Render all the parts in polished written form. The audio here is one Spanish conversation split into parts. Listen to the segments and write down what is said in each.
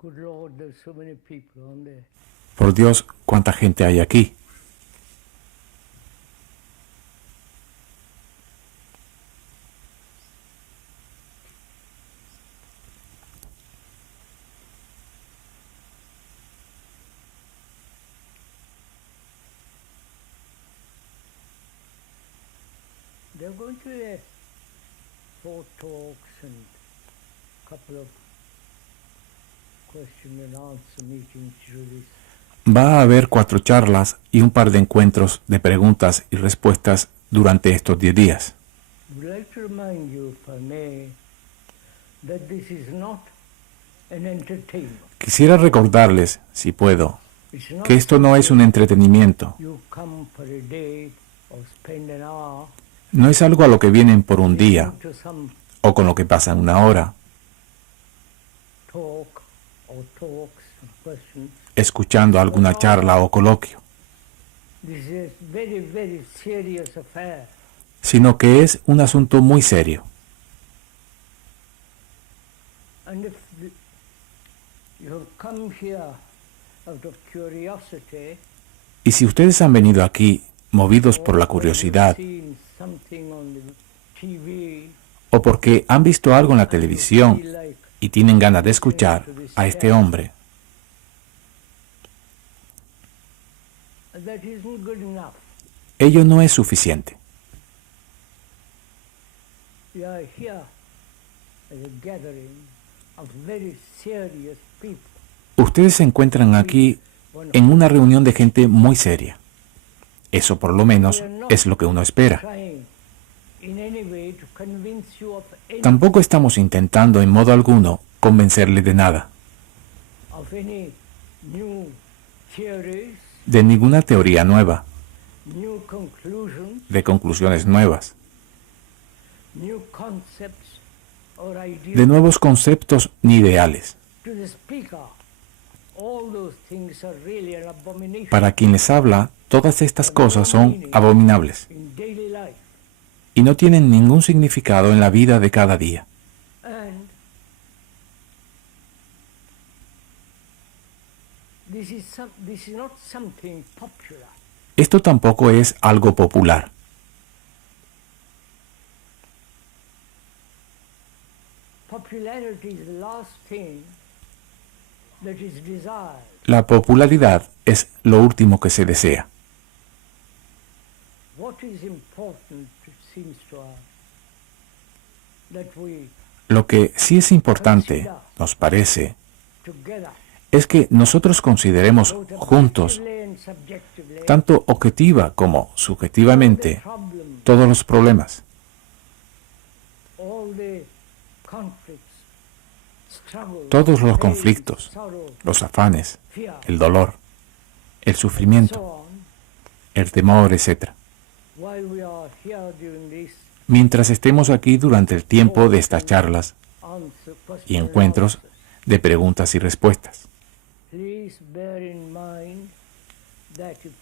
Good Lord, there's so many people on there. Por Dios, cuánta gente hay aquí. They're going to have 4 talks and a couple of question and answer meetings through this. Va a haber 4 charlas y un par de encuentros de preguntas y respuestas durante estos 10 días. I would like to remind you, if I may, that this is not an entertainment. Quisiera recordarles, si puedo, It's not que esto no es un entretenimiento. you come for a day or spend an hour No es algo a lo que vienen por un día listening to some o con lo que pasan una hora, talk or talks or questions. escuchando alguna charla o coloquio, This is a very, very serious affair. sino que es un asunto muy serio. And if you have come here out of curiosity, Y si ustedes han venido aquí movidos por la or you've curiosidad seen something on the TV, o porque han visto algo en la televisión feel like y tienen ganas de escuchar a este hombre, that isn't good enough. ello no es suficiente. We are here as a gathering of very serious people. Ustedes se encuentran aquí en una reunión de gente muy seria. Eso por lo menos es lo que uno espera. Trying in any way to convince you of Tampoco estamos intentando en modo alguno convencerle de nada, any new theories, de ninguna teoría nueva, new conclusions, de conclusiones nuevas, new concepts or ideas. de nuevos conceptos ni ideales. To the speaker, all those things are really an abomination Para quien les habla, todas estas cosas son abominables in daily life. y no tienen ningún significado en la vida de cada día. And this is not something popular. Esto tampoco es algo popular. Popularity is the last thing that is desired. La popularidad es lo último que se desea. What is important, it seems to us, that we Lo que sí es importante, nos parece, together, es que nosotros consideremos both juntos, objectively and subjectively, tanto objetiva como the subjetivamente, problems, todos los problemas, all the conflicts, struggles, todos los pain, conflictos, sorrow, los afanes, fear, el dolor, el so sufrimiento, on, el temor, etc. while we are here during this Mientras estemos aquí durante el tiempo de estas charlas answer, y encuentros de preguntas y respuestas. please bear in mind that if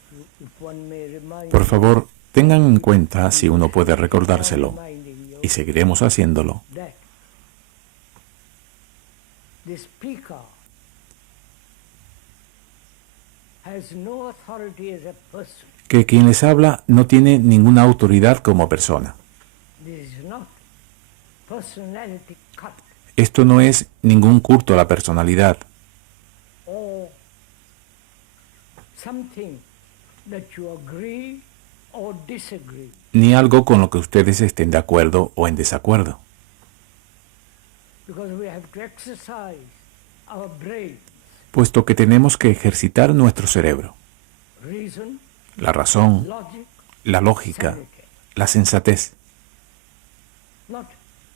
one may remind Por favor, tengan en cuenta, si uno puede recordárselo, reminding you y seguiremos haciéndolo, that the speaker has no authority as a person. que quien les habla no tiene ninguna autoridad como persona. This is not personality cut Esto no es ningún culto a la personalidad, or something that you agree or disagree. ni algo con lo que ustedes estén de acuerdo o en desacuerdo, Because we have to exercise our brain, puesto que tenemos que ejercitar nuestro cerebro, reason, la razón, logic, la lógica, sanity. la sensatez. Not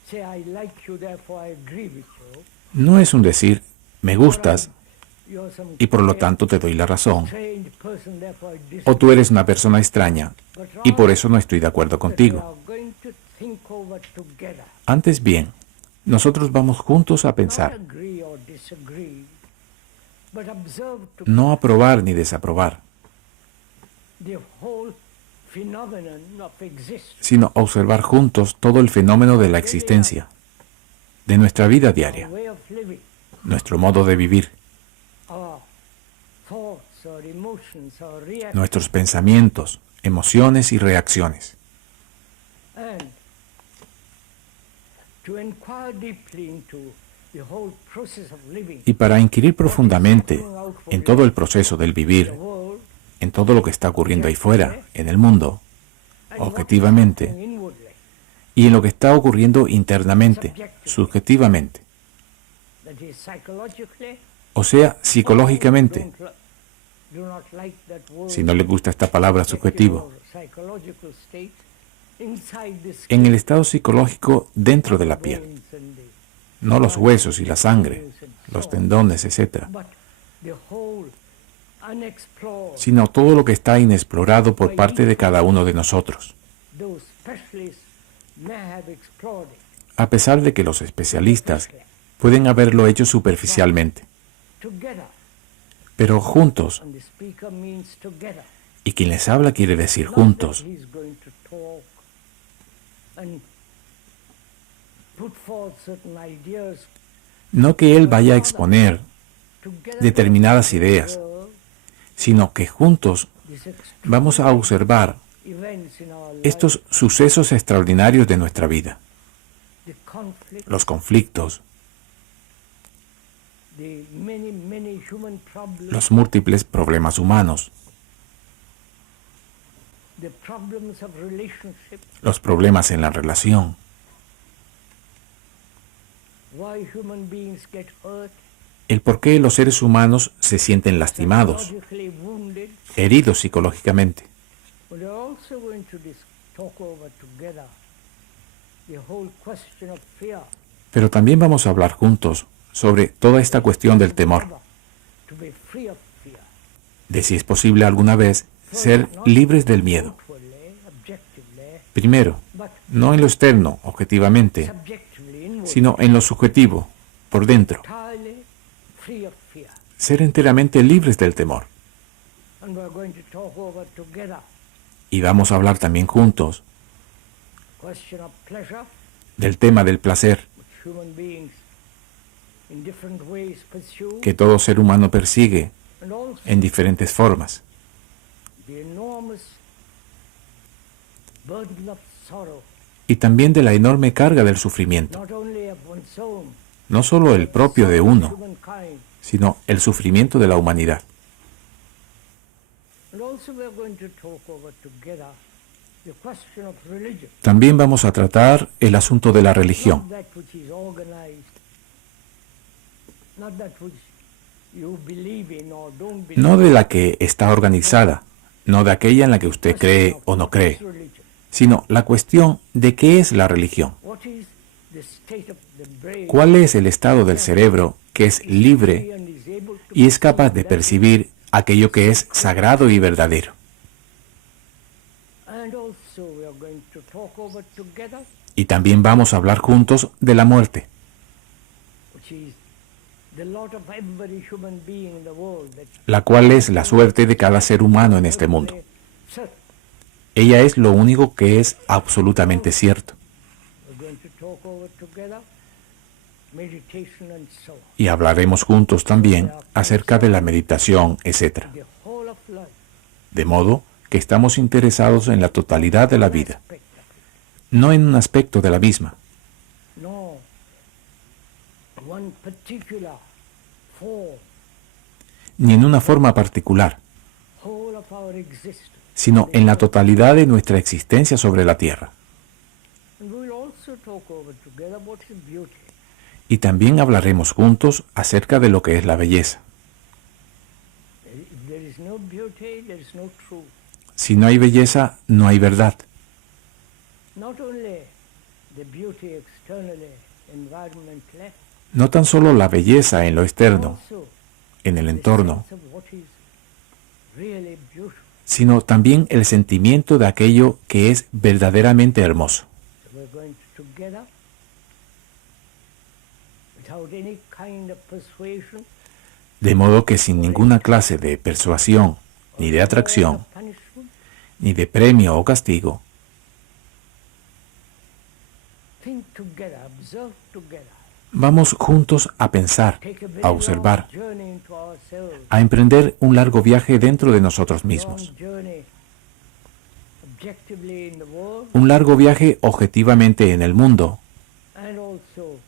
say I like you, therefore I agree with you. No es un decir, me gustas You're some y por lo tanto te doy la razón, strange person, therefore I disagree. o tú eres una persona extraña But y por rather eso no estoy de acuerdo that we contigo. are going to think over together. Antes bien, nosotros vamos juntos a Not pensar, agree or disagree, but observe to no aprobar ni desaprobar, the whole phenomenon of existence, sino observar juntos todo el fenómeno de la existencia, de nuestra vida our diaria, way of living, nuestro modo de vivir, our thoughts, our emotions, our reactions, nuestros pensamientos, emociones y reacciones. and to inquire deeply into the whole process of living, Y para inquirir profundamente en todo el proceso del the vivir, world, en todo lo que está ocurriendo ahí fuera, en el mundo, and what is objetivamente, happening inwardly, y en lo que está ocurriendo internamente, subjetivamente, that is psychologically, o sea, psicológicamente. do not like that word, Si no le gusta esta palabra subjetivo, psychological state, inside the skin, en el estado psicológico dentro de la piel, bones and the no los huesos y la sangre, los tendones, etc., but the whole unexplored, sino todo lo que está inexplorado por parte de cada uno de nosotros, those specialists may have explored it a pesar de que los especialistas pueden haberlo hecho superficialmente, together, pero juntos, and the speaker means together, y quien les habla quiere decir not juntos, that he's going to talk and put forth certain ideas, no que él vaya a exponer together determinadas ideas, observe sino que juntos these vamos a observar events in our life, estos sucesos extraordinarios de nuestra vida, the conflict, los conflictos, the many human problems, los múltiples problemas humanos, the problems of relationship, los problemas en la relación, why human beings get hurt, el por qué los seres humanos se sienten lastimados, psychologically wounded. heridos psicológicamente. But we're also going to talk over together the whole question of fear. Pero también vamos a hablar juntos sobre toda esta cuestión del temor, To be free of fear. de si es posible alguna vez ser libres del miedo. Outwardly, objectively, Primero, but no en lo externo, objetivamente, subjectively, inwardly, sino en lo subjetivo, por dentro, entirely free of fear. ser enteramente libres del temor. And we're going to talk over together Y vamos a hablar también juntos question of pleasure, del tema del placer which human beings in different ways pursue, que todo ser humano persigue and also en diferentes formas, the enormous burden of sorrow, y también de la enorme carga del sufrimiento, not only of one's own, no solo el propio de uno, humankind. sino el sufrimiento de la humanidad. And also we're going to talk over together the question of religion, También vamos a tratar el asunto de la not religión, that which is organized, not that which you believe in or don't believe no de la que está organizada, no de aquella en la que usted cree o no cree, in religion. sino la cuestión de qué es la religión, What is the state of the brain cuál es el estado del cerebro que es libre and is able to y es capaz de percibir aquello que es sagrado y verdadero. and also we are going to talk over together, Y también vamos a hablar juntos de la muerte, which is the lot of every human being in the world, that la cual es la suerte de cada ser humano en este mundo. certain. Ella es lo único que es absolutamente cierto. We're going to talk over together meditation and so on. Y hablaremos juntos también acerca de la meditación, etc. The whole of life, De modo que estamos interesados en la totalidad de la vida, aspect of it. no en un aspecto de la misma, No one particular form, ni en una forma particular, whole of our existence. sino en la totalidad de nuestra existencia sobre la tierra. And we will also talk over together what is beauty. Y también hablaremos juntos acerca de lo que es la belleza. If there is no beauty, there is no truth. Si no hay belleza, no hay verdad. Not only the beauty externally, environmentally, No tan solo la belleza en lo externo, also en el the entorno, sense of what is really beautiful. sino también el sentimiento de aquello que es verdaderamente hermoso. So we're going together without any kind of persuasion, De modo que sin ninguna clase de persuasión, ni de atracción, of punishment, ni de premio o castigo, think together, observe together Vamos juntos a pensar, take a very a observar, long journey into ourselves, a emprender un largo viaje dentro de nosotros long mismos. journey objectively in the world Un largo viaje objetivamente en el mundo and also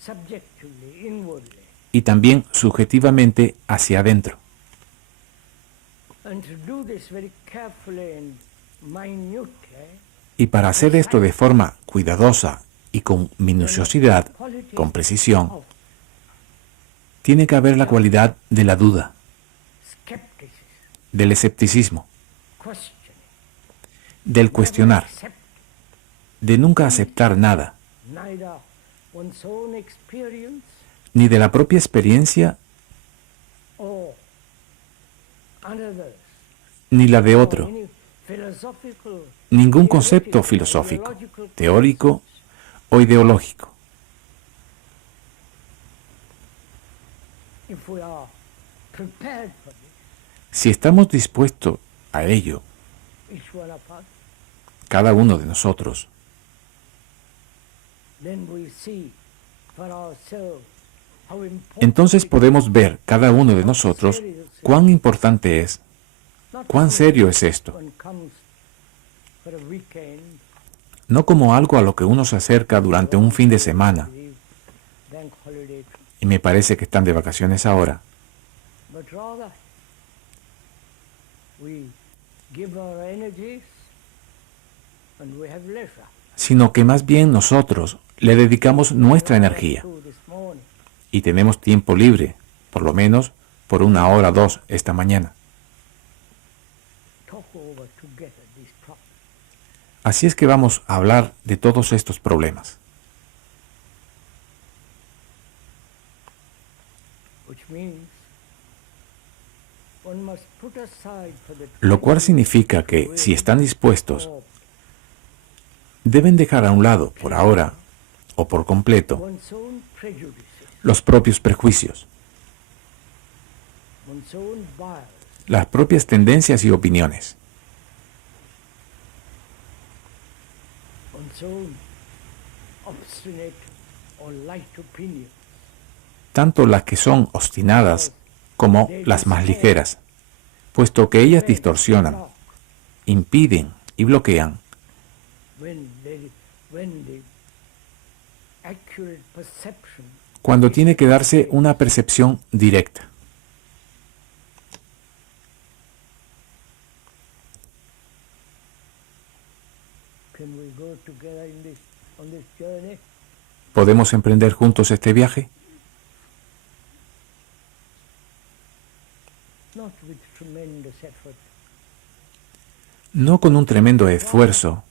subjectively, inwardly. y también subjetivamente hacia adentro. And to do this very carefully and minutely, Y para hacer esto de forma cuidadosa y con minuciosidad, con precisión, of tiene que haber la cualidad de la duda, skepticism, del escepticismo, questioning, del cuestionar, accept de nunca aceptar nada, neither one's own experience ni de la propia experiencia or another's, ni la de or otro, any philosophical, ningún concepto theoretical, filosófico, ideological teórico o ideológico. if we are prepared for this, Si estamos dispuestos a ello, each one of us, cada uno de nosotros, then we see for ourselves how important entonces it podemos ver cada uno de nosotros cuán importante es, not cuán simply serio es esto, one comes for a weekend, no como algo a lo que uno se acerca durante un fin de semana, bank holiday, y me parece que están de vacaciones ahora, but rather we give our energies and we have leisure. sino que más bien nosotros le dedicamos nuestra energía Through this morning, y tenemos tiempo libre, por lo menos por 1 hora o 2 esta mañana. talk over together these problems. Así es que vamos a hablar de todos estos problemas, Which means one must put aside for the lo cual significa que, si están dispuestos, deben dejar a un lado, por ahora o por completo, one's own prejudices, los propios prejuicios, one's own bias, las propias tendencias y opiniones, one's own obstinate or light opinions, tanto las que son obstinadas como las más ligeras, puesto que ellas distorsionan, impiden y bloquean when the accurate perception cuando tiene que darse una percepción directa. can we go together on this journey? ¿Podemos emprender juntos este viaje? Not with tremendous effort, No con un tremendo esfuerzo,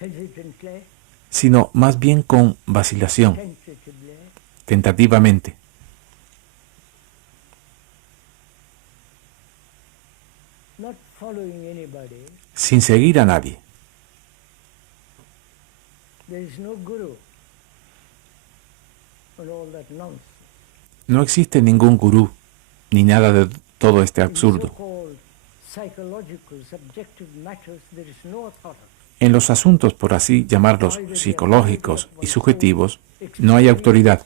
hesitantly, sino más bien con vacilación, tentatively, tentativamente, not following anybody. sin seguir a nadie. There is no guru and all that nonsense. No existe ningún gurú, ni nada de todo este In absurdo. so-called psychological, subjective matters, there is no authority. En los asuntos, por así llamarlos, psicológicos y subjetivos, no hay autoridad.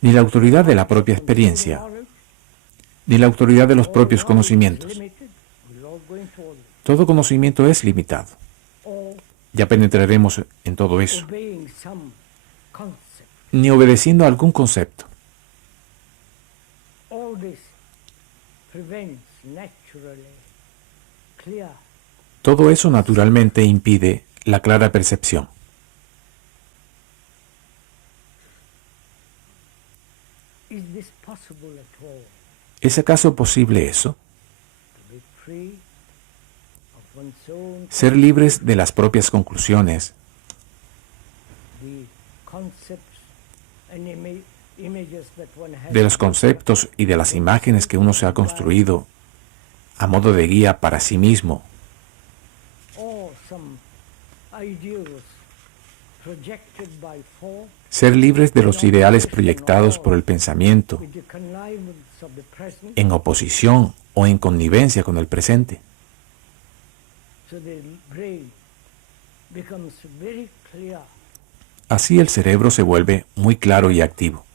Ni la autoridad de la propia experiencia, ni la autoridad de los propios conocimientos. Todo conocimiento es limitado. Ya penetraremos en todo eso. Obeying some concept. Ni obedeciendo a algún concepto. All this prevents naturally clear. Todo eso naturalmente impide la clara percepción. Is this possible at all? ¿Es acaso posible eso? To be free of one's own Ser libres de las propias conclusiones, the concepts and images that one has de los conceptos y de las imágenes que uno se ha construido a modo de guía para sí mismo, or some ideals projected by thought ser libres de los ideales proyectados por el pensamiento with the connivance of the present, en oposición o en connivencia con el presente. so the brain becomes very clear. Así el cerebro se vuelve muy claro y activo.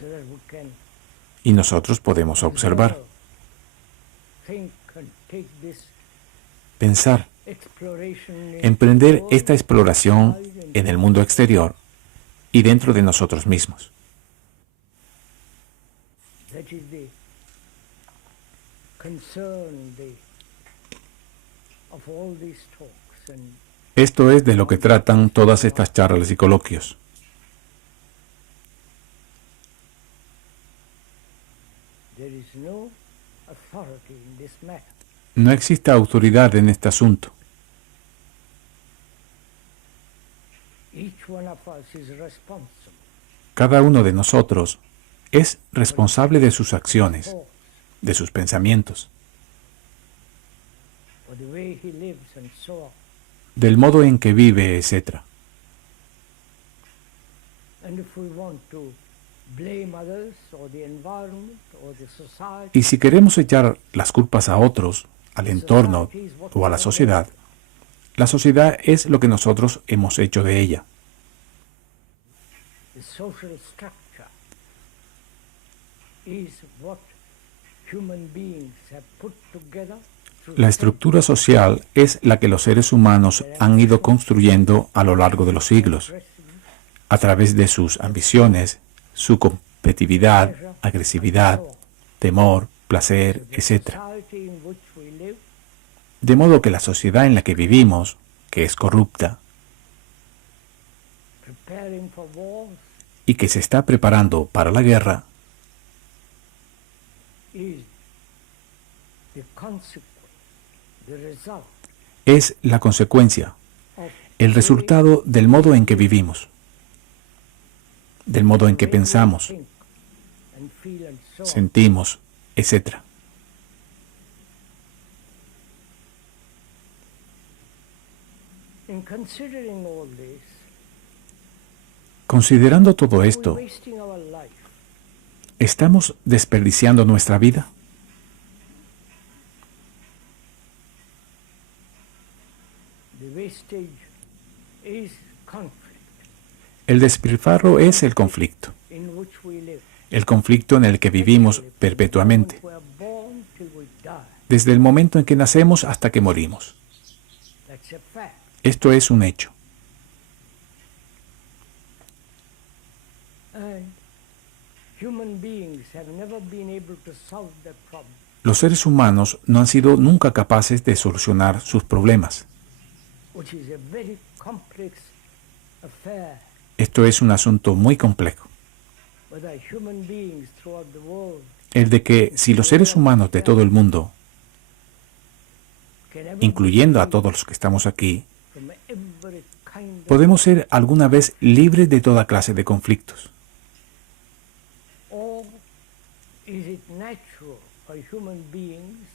so that we can Y nosotros podemos observar, think and take this pensar, exploration in emprender the world esta exploración outside and en el mundo exterior y dentro de nosotros mismos. that is the concern of all these talks and Esto es de lo que tratan todas estas charlas y coloquios. there is no authority in this matter. No existe autoridad en este asunto. Each one of us is responsible Cada uno de nosotros es responsable de sus acciones, for de sus pensamientos, the way he lives and so on. del modo en que vive, etc. And if we want to blame others or the environment or the society, Y si queremos echar las culpas a otros, al entorno o a la sociedad es lo que nosotros hemos hecho de ella. the social structure is what human beings have put together through La estructura social es la que los seres humanos han ido construyendo a lo largo de los siglos, a través de sus ambiciones, su competitividad, agresividad, temor, placer, etc. society in which we live De modo que la sociedad en la que vivimos, que es corrupta preparing for wars y que se está preparando para la guerra, is the consequence, the result es la consecuencia, of el resultado del modo en que vivimos, del modo en que pensamos, think and feel and so on. sentimos, etc. In considering all this, Considerando todo we're esto, wasting our life. ¿estamos desperdiciando nuestra vida? The wastage is conflict El despilfarro es el conflicto, in which we live. el conflicto en el que vivimos perpetuamente, We are born till we die. desde el momento en que nacemos hasta que morimos. That's a fact. Esto es un hecho. And human beings have never been able to solve that problem. Los seres humanos no han sido nunca capaces de solucionar sus problemas. Which is a very complex affair, Esto es un asunto muy complejo. whether human beings throughout the world El de que si los seres humanos de todo el mundo, can ever incluyendo a be todos los que estamos aquí, from every kind of, podemos ser alguna vez libres de toda clase de conflictos. or is it natural for human beings,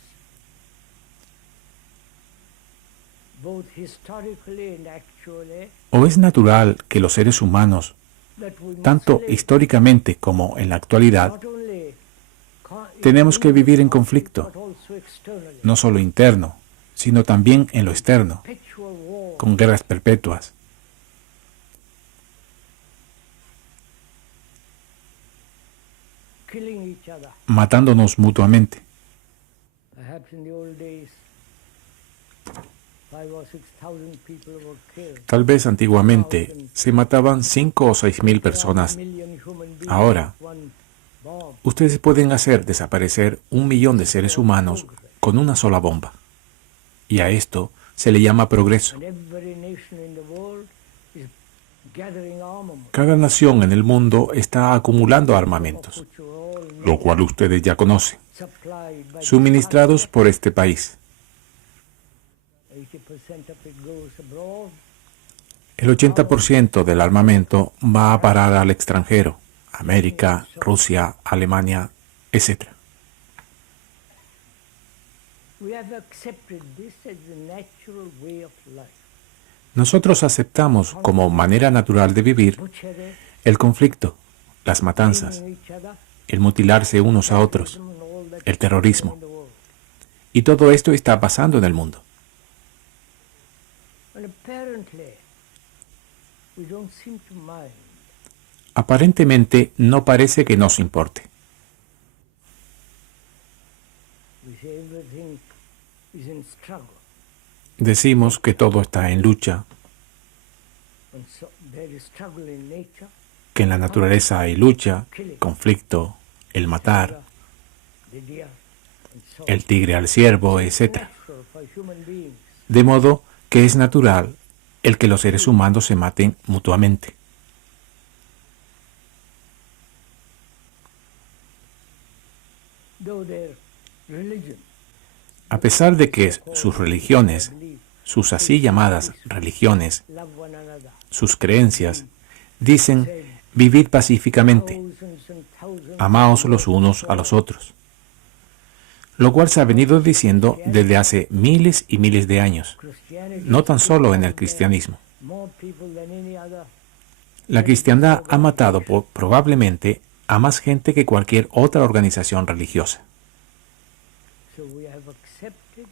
both historically and actually, ¿O es natural que los seres humanos, that we must tanto live históricamente como en la actualidad, not only tenemos que vivir en conflicto, but also externally, no solo interno, sino también en lo externo, perpetual war, con guerras perpetuas, killing each other? matándonos mutuamente? Perhaps in the old days, 5,000 or 6,000 people were killed. Tal vez antiguamente se mataban 5 o 6 mil personas. 1 million human beings, Ahora, one bomb. ustedes pueden hacer desaparecer 1 millón de seres humanos con una sola bomba. Y a esto se le llama progreso. And every nation in the world is gathering armament, Cada nación en el mundo está acumulando armamentos, which are all lo cual ustedes ya conocen, supplied by suministrados por este país. 80% of it goes abroad. El 80% del armamento va a parar al extranjero, América, Rusia, Alemania, etc. We have accepted this as the natural way of life. Nosotros aceptamos como manera natural de vivir Butchery, el conflicto, las matanzas, killing each other, el mutilarse unos a otros, and all that el terrorismo. in the world. Y todo esto está pasando en el mundo. And apparently, we don't seem to mind. Aparentemente no parece que nos importe. We say everything is in struggle. Decimos que todo está en lucha, And so there is struggle in nature, que en la naturaleza hay lucha, conflicto, el matar, the deer, and so el tigre al ciervo, etc. natural for human beings. De modo que es natural el que los seres humanos se maten mutuamente. Though their religion, A pesar de que sus religiones, sus así llamadas religiones, love one another, sus creencias, dicen vivid pacíficamente, thousands and thousands, amaos los unos a los otros, lo cual se ha venido diciendo desde hace miles y miles de años, Christianity no tan solo en el cristianismo. more people than any other. La cristiandad ha matado probablemente a más gente que cualquier otra organización religiosa. So we have accepted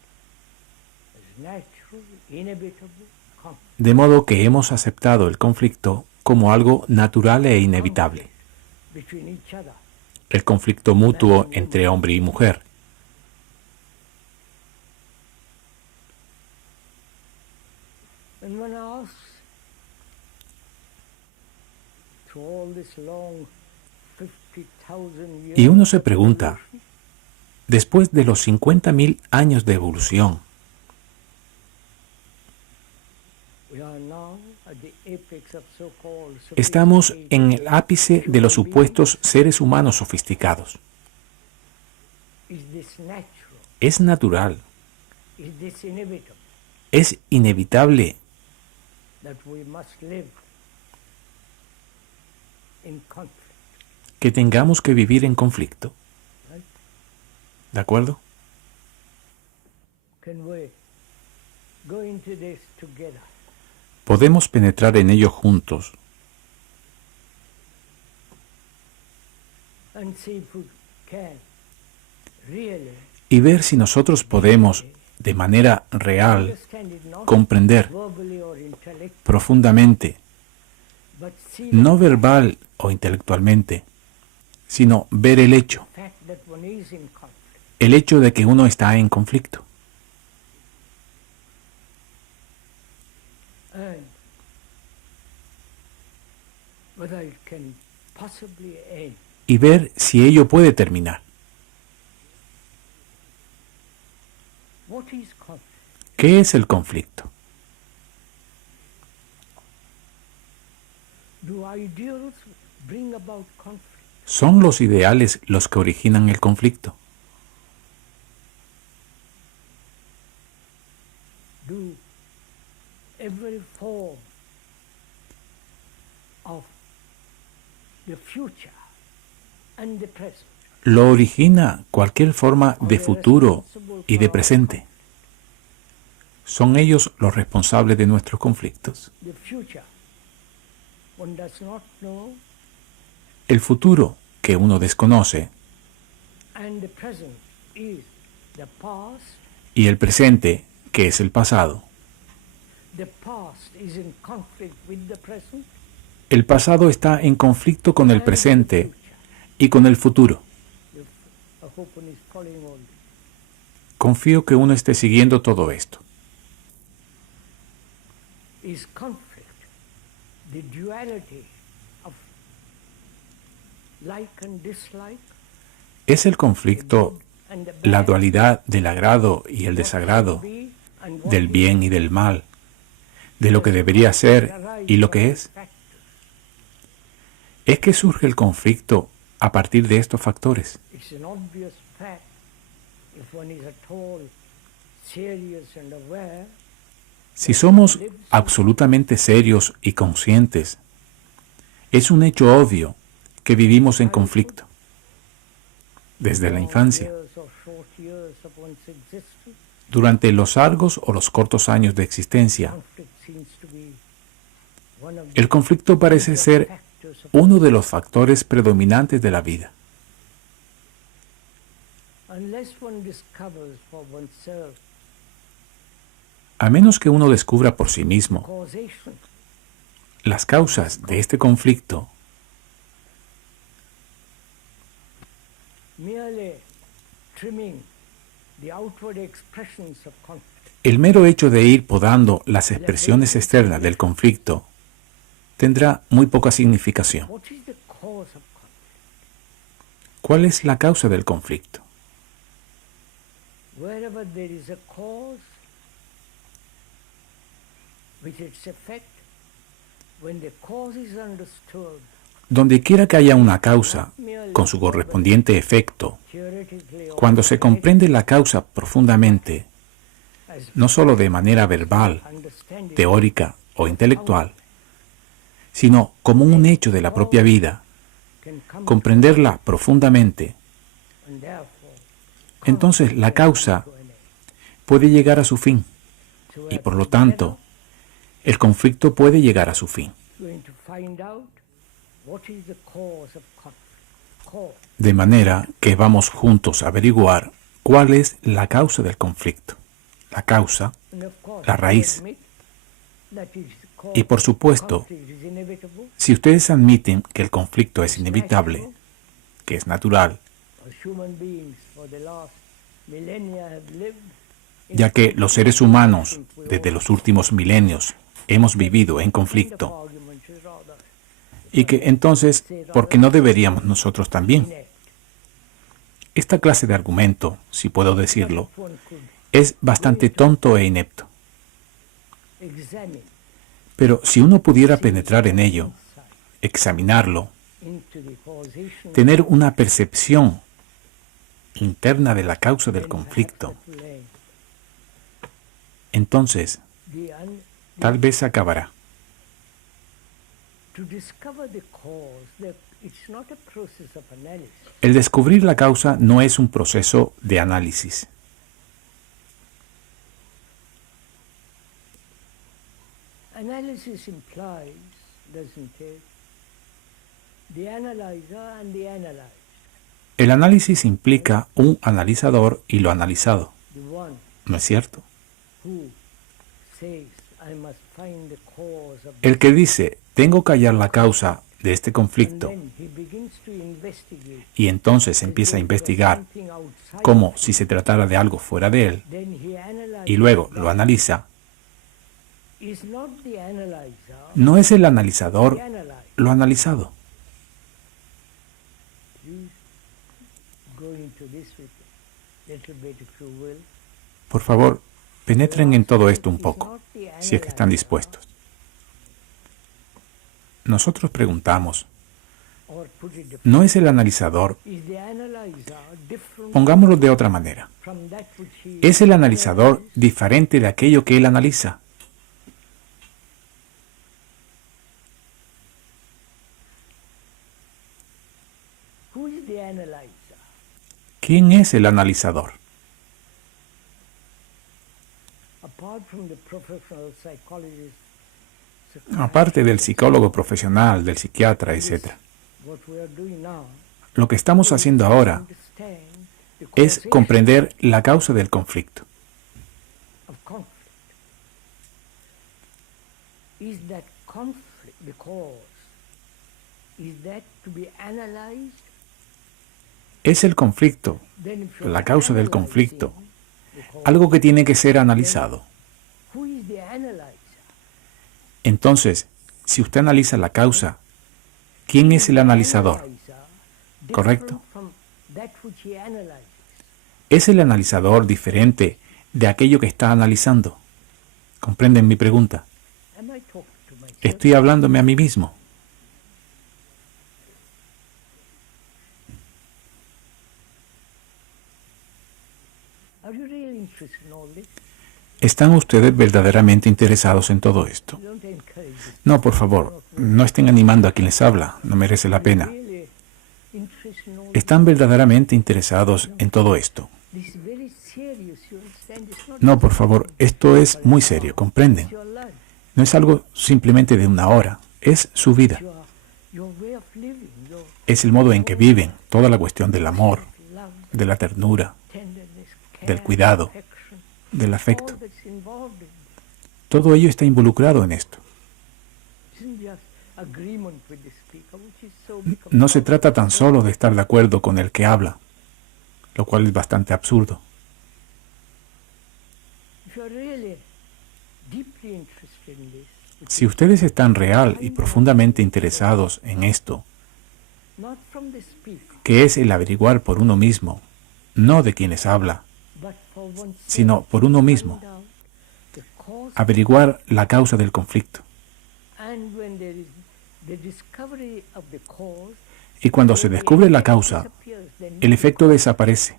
as natural, inevitable conflict. De modo que hemos aceptado el conflicto como algo natural e inevitable, Between each other. el conflicto mutuo entre hombre y mujer. And one asks, through all this long 50,000 years Y uno se of pregunta, evolution, después de los 50.000 años de evolución, we are now at the apex of so-called estamos en el sophisticated ápice de los human supuestos seres humanos sofisticados. beings. Is this natural? Es natural, Is this inevitable es inevitable that we must live in conflict? que tengamos que vivir en conflicto. Right? ¿De acuerdo? Can we go into this together? Podemos penetrar en ello juntos And see if we can really y ver si nosotros podemos, de manera real, understand it not comprender verbally or intellectually, profundamente, but see no verbal o intelectualmente, sino ver el hecho, the fact that one is in conflict. el hecho de que uno está en conflicto. And whether it can possibly end. Y ver si ello puede terminar. What is conflict? ¿Qué es el conflicto? Do ideals bring about conflict? ¿Son los ideales los que originan el conflicto? Do every form of the future and the present ¿Lo origina cualquier forma de futuro y de presente? ¿Son ellos los responsables de nuestros conflictos? the future one does not know, El futuro que uno desconoce and the present is the past. y el presente que es el pasado. The past is in conflict with the present El pasado está en conflicto con el and the presente future. y con el futuro. I hope one is following all this. Confío que uno esté siguiendo todo esto. Is conflict the duality of like and dislike, ¿Es el conflicto and the la bad, dualidad del agrado y el what desagrado, should be and what del is? bien y del mal, de lo que debería ser y lo que es? ¿Es que surge el conflicto a partir de estos factores? It's an obvious fact if one is at all serious and aware. Si somos absolutamente serios y conscientes, es un hecho obvio que vivimos en conflicto desde la infancia, Years or short years of one's existence, durante los largos o los cortos años de existencia. conflict seems to be one of El conflicto parece ser factors of uno de los factores predominantes de la vida. unless one discovers for oneself A menos que uno descubra por sí mismo causation, las causas de este conflicto, merely trimming the outward expressions of conflict el mero hecho de ir podando las expresiones externas del conflicto tendrá muy poca significación. What is the cause of conflict? ¿Cuál es la causa del conflicto? Wherever there is a cause with its effect, when the cause is understood, Donde quiera que haya una causa con su correspondiente efecto, theoretically or cuando se comprende la causa profundamente, as no solo de manera verbal, understanding, teórica o intelectual, sino como un hecho de la propia vida, can come comprenderla profundamente, and therefore entonces la causa to an end. puede llegar a su fin So y we're por lo tanto el conflicto puede llegar a su fin. going to find out what is the cause of conflict. Cause. De manera que vamos juntos a averiguar cuál es la causa del conflicto, la causa, And of course, la we raíz. admit that is the cause Y por of supuesto, conflict is inevitable, si ustedes admiten que el conflicto es inevitable, que es natural, or human beings for the last millennia have lived in ya que los seres humanos conflict, we desde all los últimos milenios hemos vivido en kind of conflicto arguments is rather y que entonces, ¿por qué no deberíamos nosotros también? inept. Esta clase de argumento, si puedo decirlo, If one could es bastante tonto e inepto. examine Pero si uno pudiera penetrar en ello, insight examinarlo, into the causation tener una percepción interna de la causa del then conflicto, perhaps that will end. entonces tal vez se acabará. To discover the cause, it's not a process of analysis. El descubrir la causa no es un proceso de análisis. Analysis implies, doesn't it, the analyzer and the analyzed, El análisis implica un analizador y lo analizado, the one ¿no es cierto? who says, I must find the cause of El que dice, tengo que hallar la causa de este and conflicto, then he begins to investigate. y entonces empieza a investigar como si se tratara de algo fuera de él, Then he analyzes y luego that. lo analiza. Is not the analyzer, No es el analizador the analyzed. lo analizado. Please go into this with a little bit if you will. Por favor, penetren en todo esto un Is poco, not the si es que están analyzer, dispuestos. Nosotros preguntamos, or put it differently, ¿no es el analizador? is the analyzer different Pongámoslo de otra manera. from that which he ¿Es el analizador analyzed? diferente de aquello que él analiza? Who is the analyzer? ¿Quién es el analizador? Apart from the professional psychologist, Aparte del psicólogo profesional, del psiquiatra, etc. what we are doing now Lo que estamos haciendo ahora understand the es causation comprender la causa del conflicto. of conflict. Is that conflict the cause? Is that to be analyzed? Es el conflicto, Then if you're la causa del analyzing conflicto, the cause, algo que tiene que ser analizado. who is the analyzer? Entonces, si usted analiza la causa, ¿quién es el analizador? Analyzer Correcto. different from that which he analyzes. ¿Es el analizador diferente de aquello que está analizando? ¿Comprenden mi pregunta? Am I talking to myself? Estoy hablándome a mí mismo. Are you really interested in all this? ¿Están ustedes verdaderamente interesados en todo esto? Don't encourage it. No, por favor, no estén animando a quien les habla, no merece la pena. Really interested in all ¿Están verdaderamente interesados en todo esto? this? This is very serious. You understand? It's not No, por favor, esto es muy serio, ¿comprenden? your life, No es algo simplemente de una hora, es su vida, your way of living, your es el modo en que viven, toda la cuestión del amor, love, de la ternura, tenderness, care, del cuidado, affection, del afecto, all that's involved in it. Todo ello está involucrado en esto. No se trata tan solo de estar de acuerdo con el que habla, lo cual es bastante absurdo. Si ustedes están real y profundamente interesados en esto, que es el averiguar por uno mismo, no de quienes habla, sino por uno mismo, averiguar la causa del conflicto. Y cuando se descubre la causa, el efecto desaparece,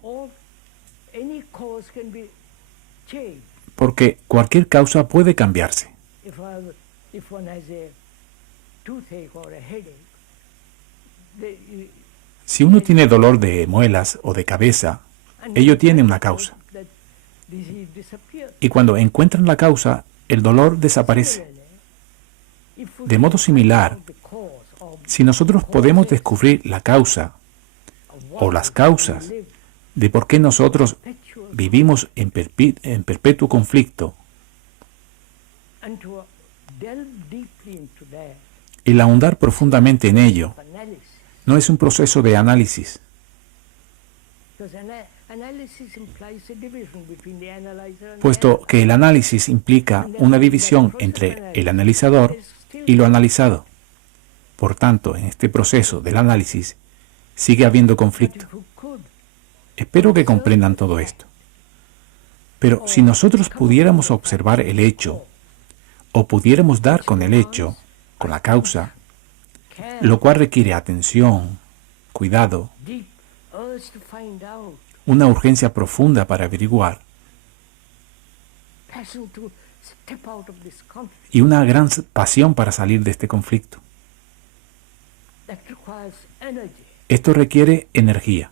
porque cualquier causa puede cambiarse. Si uno tiene dolor de muelas o de cabeza, ello tiene una causa. Y cuando encuentran la causa, el dolor desaparece. De modo similar, si nosotros podemos descubrir la causa o las causas de por qué nosotros vivimos en perpetuo conflicto, el ahondar profundamente en ello no es un proceso de análisis, puesto que el análisis implica una división entre el analizador y lo analizado. Por tanto, en este proceso del análisis sigue habiendo conflicto. Espero que comprendan todo esto. Pero si nosotros pudiéramos observar el hecho, o pudiéramos dar con el hecho, con la causa, lo cual requiere atención, cuidado, una urgencia profunda para averiguar, y una gran pasión para salir de este conflicto. Esto requiere energía.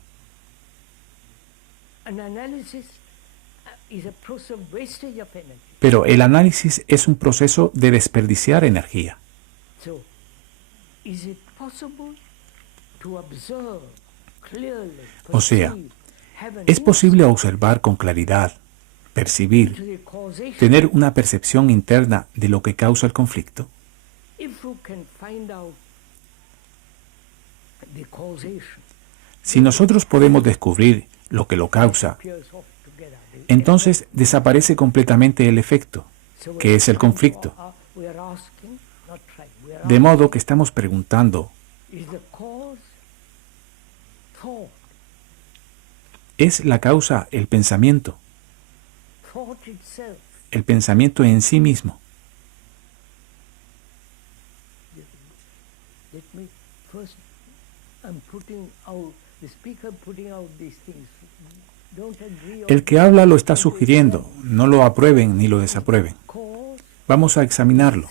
Pero el análisis es un proceso de desperdiciar energía. O sea, ¿es posible observar con claridad, percibir, tener una percepción interna de lo que causa el conflicto? Si nosotros podemos descubrir lo que lo causa, entonces desaparece completamente el efecto, que es el conflicto. De modo que estamos preguntando, ¿es la causa el pensamiento? El pensamiento en sí mismo. El que habla lo está sugiriendo, no lo aprueben ni lo desaprueben. Vamos a examinarlo.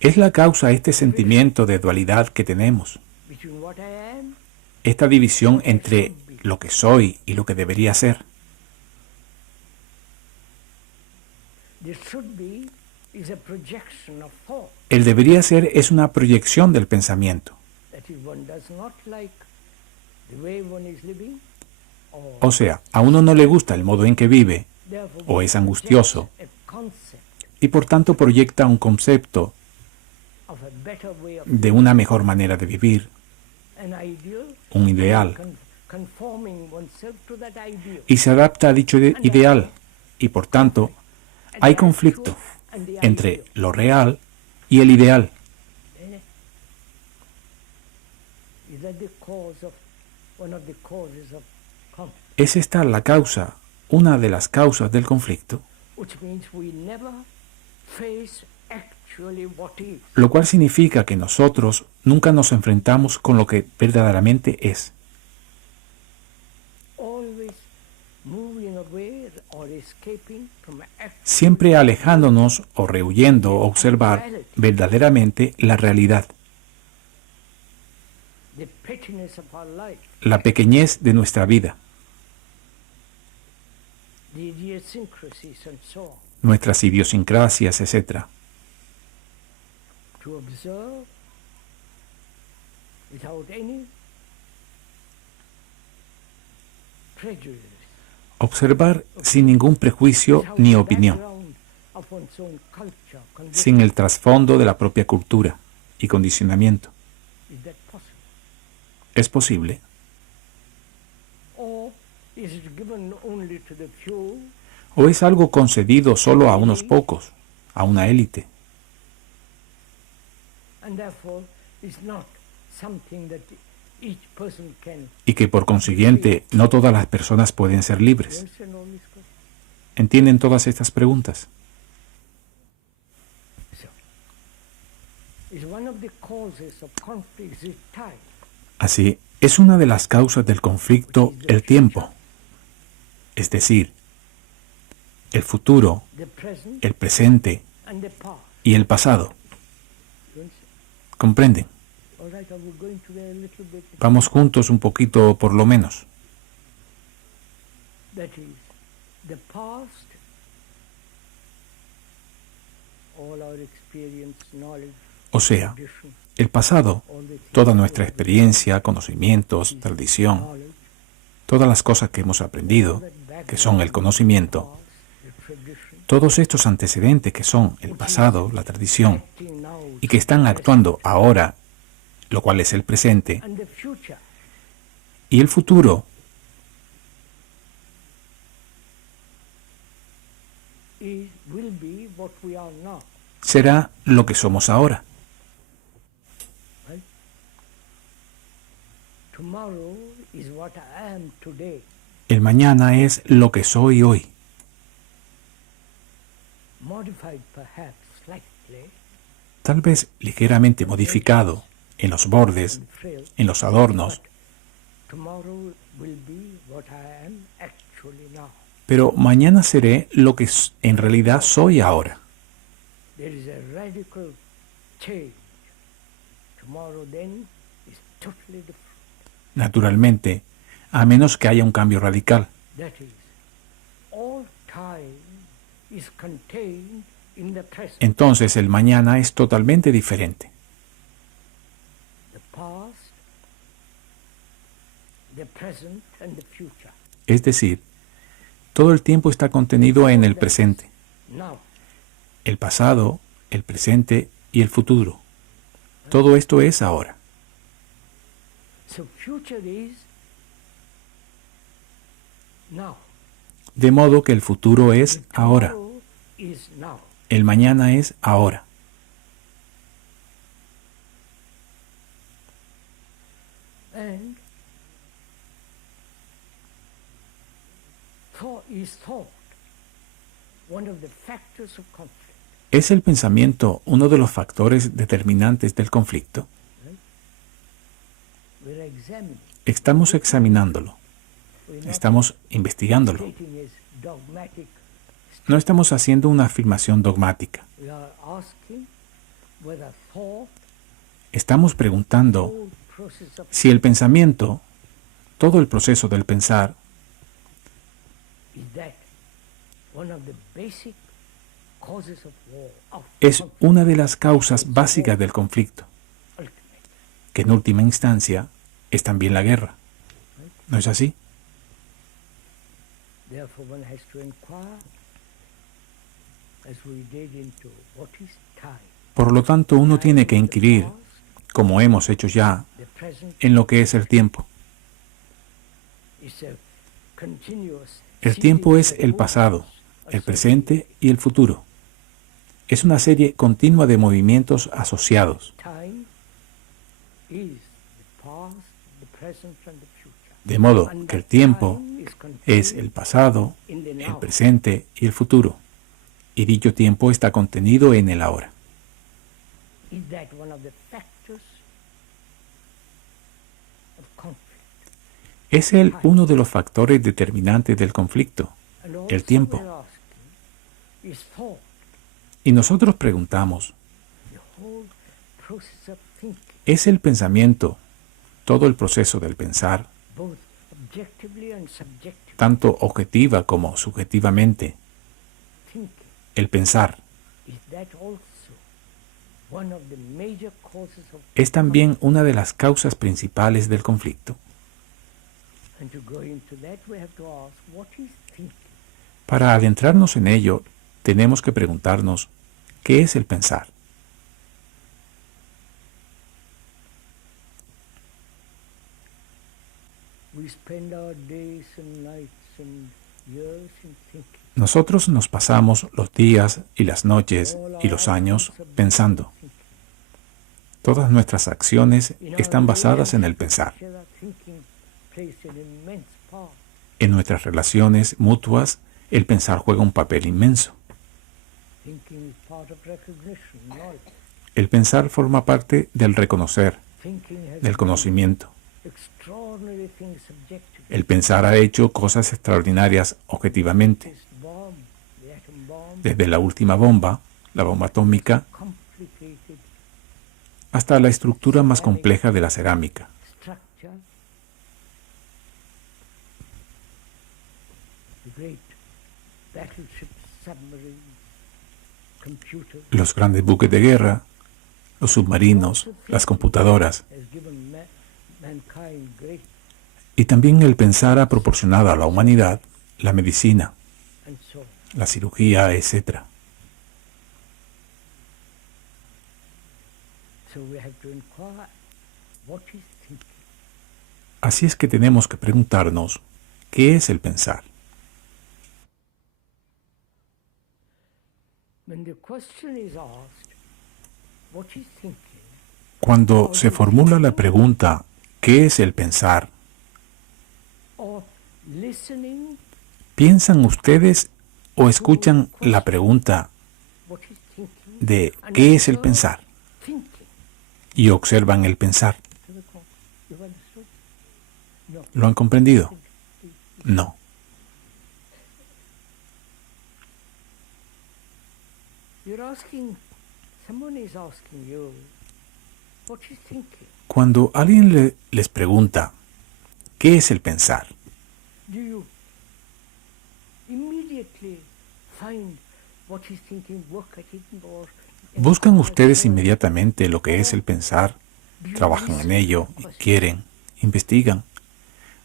¿Es la causa este sentimiento de dualidad que tenemos? Esta división entre lo que soy y lo que debería ser. El debería ser es una proyección del pensamiento. O sea, a uno no le gusta el modo en que vive, o es angustioso, y por tanto proyecta un concepto de una mejor manera de vivir, un ideal, y se adapta a dicho ideal, y por tanto hay conflicto entre lo real y el ideal. ¿Es esta la causa, una de las causas del conflicto? Lo cual significa que nosotros nunca nos enfrentamos con lo que verdaderamente es. Siempre alejándonos o rehuyendo observar verdaderamente la realidad, la pequeñez de nuestra vida, nuestras idiosincrasias, etc. Observar sin ningún prejuicio ni opinión. of one's own culture, sin el trasfondo de la propia cultura y condicionamiento. is that possible? ¿Es posible? Or is it given only to the few? ¿O es algo concedido solo a unos pocos, a una élite? And therefore is not something that each person can. Y que por consiguiente no todas las personas pueden ser You libres. understand all this question? ¿Entienden todas estas preguntas? So, is one of the causes of conflicts is time. Así, es una de las causas del conflicto el tiempo, es decir, el futuro, The present el presente and the past. y el pasado. You understand? ¿Comprenden? All right, are we going to be a little bit? Vamos juntos un poquito por lo menos. That is, the past, all our experience, knowledge, O sea, tradition, el pasado, all the things, toda nuestra experiencia, conocimientos, tradición, knowledge, todas las cosas que hemos aprendido, que son el conocimiento, past, the tradition, todos estos antecedentes que son el pasado, la tradición, acting now, y que están actuando ahora, lo cual es el presente, and the future y el futuro, will be what we are now. será lo que somos ahora. Right? Tomorrow is what I am today. El mañana es lo que soy hoy, Modified perhaps slightly tal vez ligeramente modificado en los bordes, and frail. en los adornos, Tomorrow will be what I am actually now. pero mañana seré lo que en realidad soy ahora. There is a radical change. Tomorrow then is totally different. Naturalmente, a menos que haya un cambio radical. That is, all time is contained in the present. Entonces el mañana es totalmente diferente. The past, the present and the future. Es decir, todo el tiempo está contenido en el presente, Now, el pasado, el presente y el futuro. Todo esto es ahora. so future is now. De modo que el futuro es ahora, Tomorrow is now. el mañana es ahora. And thought one of the factors of conflict. ¿Es el pensamiento uno de los factores determinantes del conflicto? We're examining. Estamos examinándolo, We're not estamos investigándolo. stating as dogmatic. No estamos haciendo una afirmación dogmática. We are asking whether thought, Estamos preguntando whole process of si el pensamiento, todo el proceso del pensar, is that one of the basic causes of war, of es conflict, una de las causas básicas del conflicto, ultimately. que en última instancia es también la guerra. ¿No es así? Therefore, one has to inquire, as we did, into what is time. Por lo tanto, uno tiene que Time is the inquirir, past, como hemos hecho ya, the present en lo que es el tiempo. is a continuous El tiempo es series of el pasado, movements el presente y el futuro. Es una serie continua de movimientos asociados, Time is the past, the present and the future. de modo And que el that tiempo time is es contained el pasado, in the el now. presente y el futuro. Y dicho tiempo está contenido en el ahora. Is that one of the factors of conflict? Es él uno de los factores determinantes del conflicto. And also El tiempo. we're asking, is thought Y nosotros preguntamos, the whole process of thinking, ¿es el pensamiento, todo el proceso del pensar, both objectively and subjectively tanto objetiva como subjetivamente, thinking, el pensar, is that also one of the major causes of es también una de las causas principales del conflicto? And to go into that, we have to ask, what is thinking? Para adentrarnos en ello, tenemos que preguntarnos, ¿qué es el pensar? We spend our days and nights and years in thinking. Nosotros nos pasamos los días y las noches y los años pensando. Todas nuestras acciones están basadas en el pensar. En nuestras relaciones mutuas, el pensar juega un papel inmenso. El pensar forma parte del reconocer, del conocimiento. El pensar ha hecho cosas extraordinarias objetivamente. Desde la última bomba, la bomba atómica, hasta la estructura más compleja de la cerámica. Los grandes buques de guerra, los submarinos, las computadoras. Y también el pensar ha proporcionado a la humanidad la medicina, la cirugía, etc. Así es que tenemos que preguntarnos, ¿qué es el pensar? Cuando se formula la pregunta, ¿qué es el pensar? ¿Piensan ustedes o escuchan la pregunta de ¿qué es el pensar? Y observan el pensar. ¿Lo han comprendido? No. Cuando alguien les pregunta, ¿qué es el pensar? ¿Buscan ustedes inmediatamente lo que es el pensar? ¿Trabajan en ello? ¿Quieren? ¿Investigan?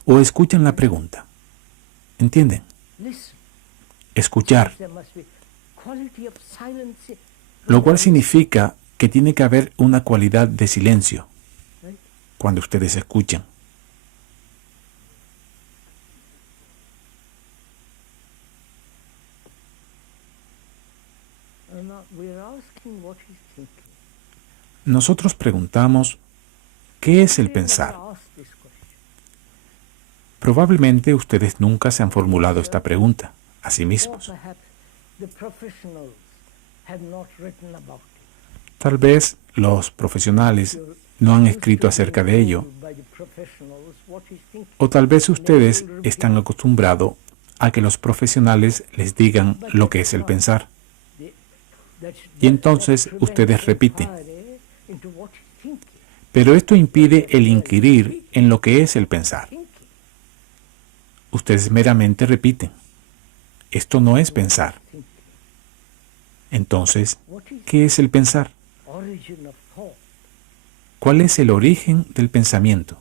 ¿O escuchan la pregunta? ¿Entienden? Escuchar. Lo cual significa que tiene que haber una cualidad de silencio cuando ustedes escuchan. Nosotros preguntamos, ¿qué es el pensar? Probablemente ustedes nunca se han formulado esta pregunta a sí mismos. Tal vez los profesionales no han escrito acerca de ello, o tal vez ustedes están acostumbrados a que los profesionales les digan lo que es el pensar. Y entonces ustedes repiten. Pero esto impide el inquirir en lo que es el pensar. Ustedes meramente repiten. Esto no es pensar. Entonces, ¿qué es el pensar? ¿Cuál es el origen del pensamiento?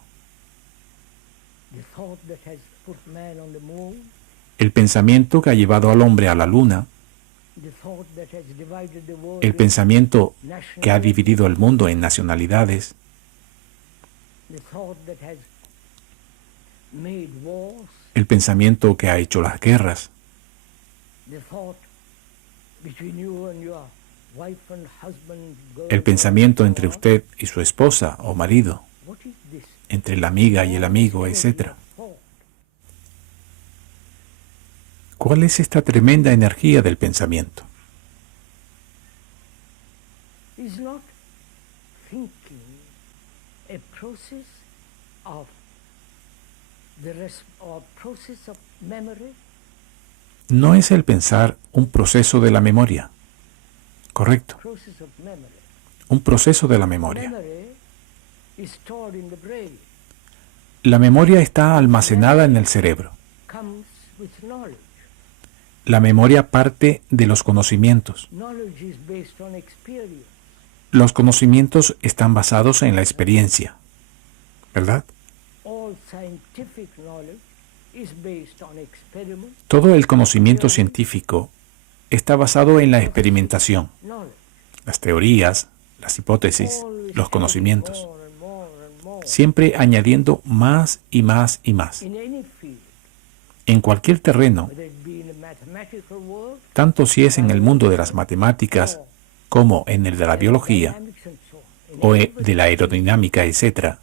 El pensamiento que ha llevado al hombre a la luna, el pensamiento que ha dividido el mundo en nacionalidades, el pensamiento que ha hecho las guerras, el pensamiento entre usted y su esposa o marido, entre la amiga y el amigo, etc. ¿Cuál es esta tremenda energía del pensamiento? ¿No es el pensar un proceso de la memoria? Correcto. Un proceso de la memoria. La memoria está almacenada en el cerebro. La memoria parte de los conocimientos. Los conocimientos están basados en la experiencia, ¿verdad? Todo el conocimiento científico está basado en la experimentación, knowledge. las teorías, las hipótesis, Always los conocimientos, adding more and more and more. siempre añadiendo más y más y más. In any field, En cualquier terreno, whether it be in the mathematical world, tanto si es en el mundo de las matemáticas como en el de la biología dynamics and so on. In o every de la aerodinámica, etc.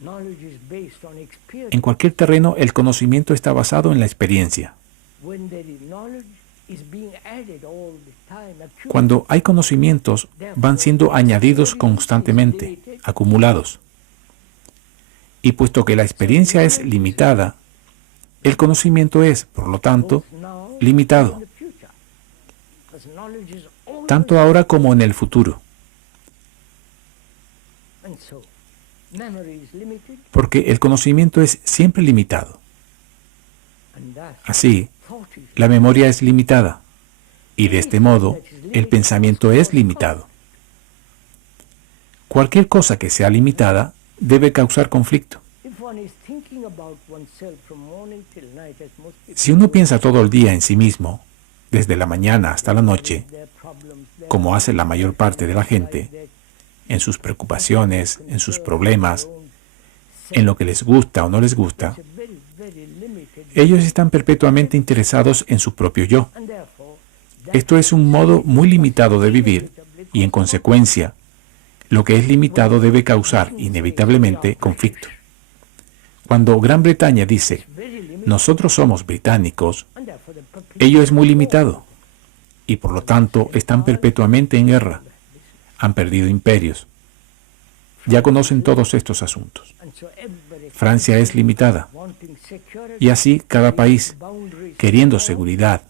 knowledge is based on experience. En cualquier terreno, el conocimiento está basado en la experiencia. When there is knowledge is being added all the time, accumulated. Cuando hay conocimientos, van siendo añadidos constantemente, acumulados. Y puesto que la experiencia es limitada, el conocimiento es, por lo tanto, Both now limitado, and in the future. Because knowledge is always tanto ahora como en el futuro, and so memory is limited, porque el conocimiento es siempre limitado. and thus Así, thought is la memoria es limitada, y de este modo, el pensamiento es limitado. Cualquier cosa que sea limitada debe causar conflicto. if one is thinking about oneself from morning till night, as most people Si uno do, piensa todo el día en sí mismo, desde la mañana hasta la noche, their problems, their como hace la mayor parte de la gente, their en sus preocupaciones, en sus problemas, own en lo que les gusta o no les gusta, it's a very, very limited, ellos están perpetuamente interesados en su propio yo. and therefore Esto es un modo muy limitado de vivir y, en consecuencia, lo que es limitado debe causar inevitablemente conflicto. Cuando Gran Bretaña dice, very limited, nosotros somos británicos, and therefore the population ello es muy limitado y por lo tanto están perpetuamente en guerra. Han perdido imperios. Ya conocen todos estos asuntos. and so everybody Francia es limitada wanting security, y así cada país, boundaries, queriendo seguridad,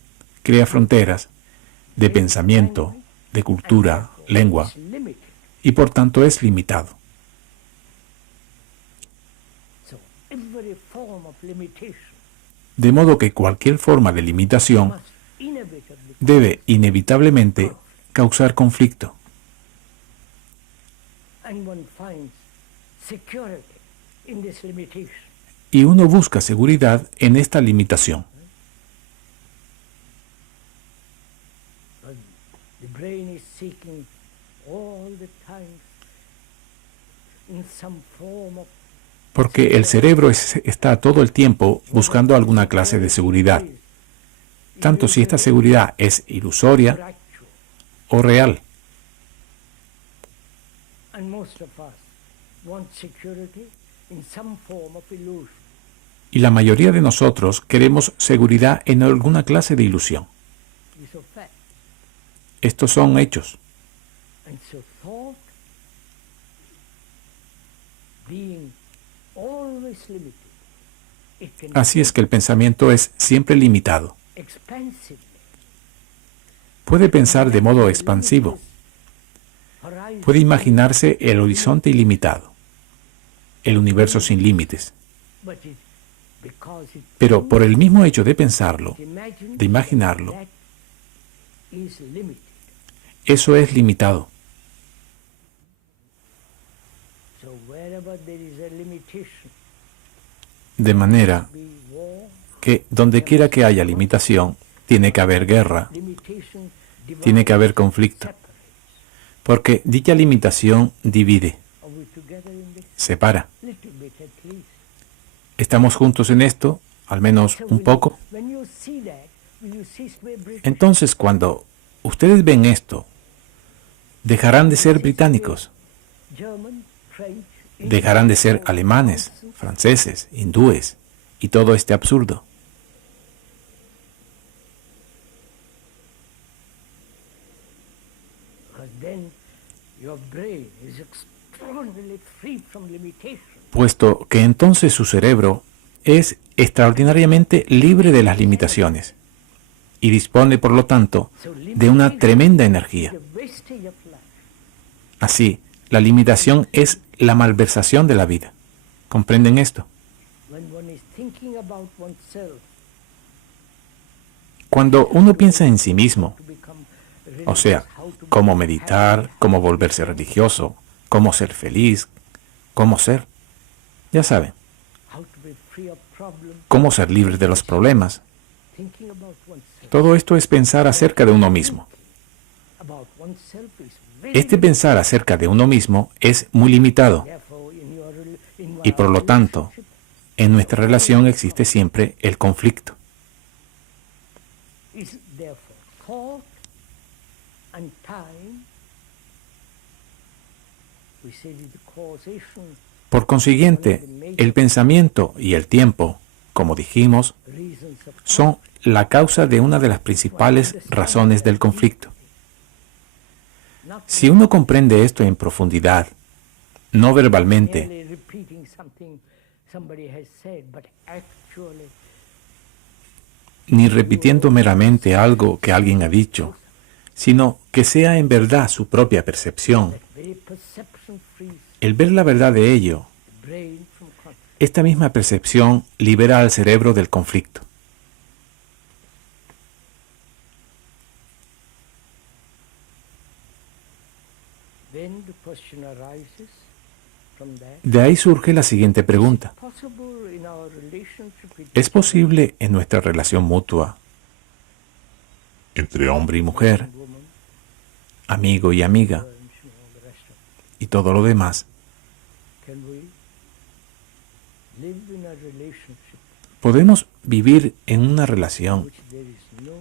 crea fronteras de pensamiento, de cultura, lengua, is limited. y por tanto es limitado. So every form of limitation De modo que cualquier forma de limitación must inevitably, debe inevitablemente causar conflicto. and one finds security in this limitation. Y uno busca seguridad en esta limitación. But the brain is seeking all the time in some form of Porque el cerebro está todo el tiempo buscando alguna clase de seguridad, tanto si esta seguridad es ilusoria actual. o real. And most of us want security in some form of illusion. Y la mayoría de nosotros queremos seguridad en alguna clase de ilusión. These are facts. Estos son hechos. And so thought, being always limited, it can Así es que el pensamiento es siempre limitado. expansively. Puede pensar de modo expansivo. Horizon, Puede imaginarse el horizonte ilimitado, el universo sin límites. but it, because it Pero por el mismo hecho de pensarlo, imagines de imaginarlo, that is limited. eso es limitado. So wherever there is a limitation, De manera be war, que donde quiera que haya limitación, tiene que haber guerra, limitation tiene que haber conflicto, separates. porque dicha limitación divide, Are we together in this? separa. Little bit at least. ¿Estamos juntos en esto? Al menos un poco. When you see that, will you cease to be British? Entonces, cuando ustedes ven esto, dejarán de ser británicos, German, French, dejarán de ser alemanes, franceses, hindúes y todo este absurdo. because then your brain is extraordinarily free from limitation. Puesto que entonces su cerebro es extraordinariamente libre de las limitaciones y dispone, por lo tanto, de una tremenda energía. The wastage of life. Así, la limitación es la malversación de la vida. ¿Comprenden esto? When one is thinking about oneself Cuando uno piensa en sí mismo, to become o sea, religious, how to cómo become meditar, happy, cómo volverse religioso, cómo ser feliz, cómo ser, ya saben, how to be free of problems, cómo ser libre de los problemas, thinking about oneself. Todo esto es pensar acerca de uno mismo. about oneself is very Este pensar acerca de uno mismo es muy limitado therefore in y por lo tanto, en nuestra relación existe siempre el conflicto. is therefore thought and time. We say that the causation, Por consiguiente, el pensamiento y el tiempo, como dijimos, reasons of son la causa de una de las principales razones del conflicto. not Si uno comprende esto en profundidad, no verbalmente, merely repeating something somebody has said, but actually ni repitiendo meramente algo que alguien ha dicho, sino que sea en verdad su propia percepción, that very perception frees el ver la verdad de ello, the brain from conflict. esta misma percepción libera al cerebro del conflicto. Then the question arises from that. De ahí surge la siguiente pregunta. Possible in our relationship with ¿Es posible en nuestra relación mutua, entre hombre y mujer, woman, amigo y amiga, and all the rest of it, y todo lo demás, can we live in a relationship podemos vivir en una relación which there is no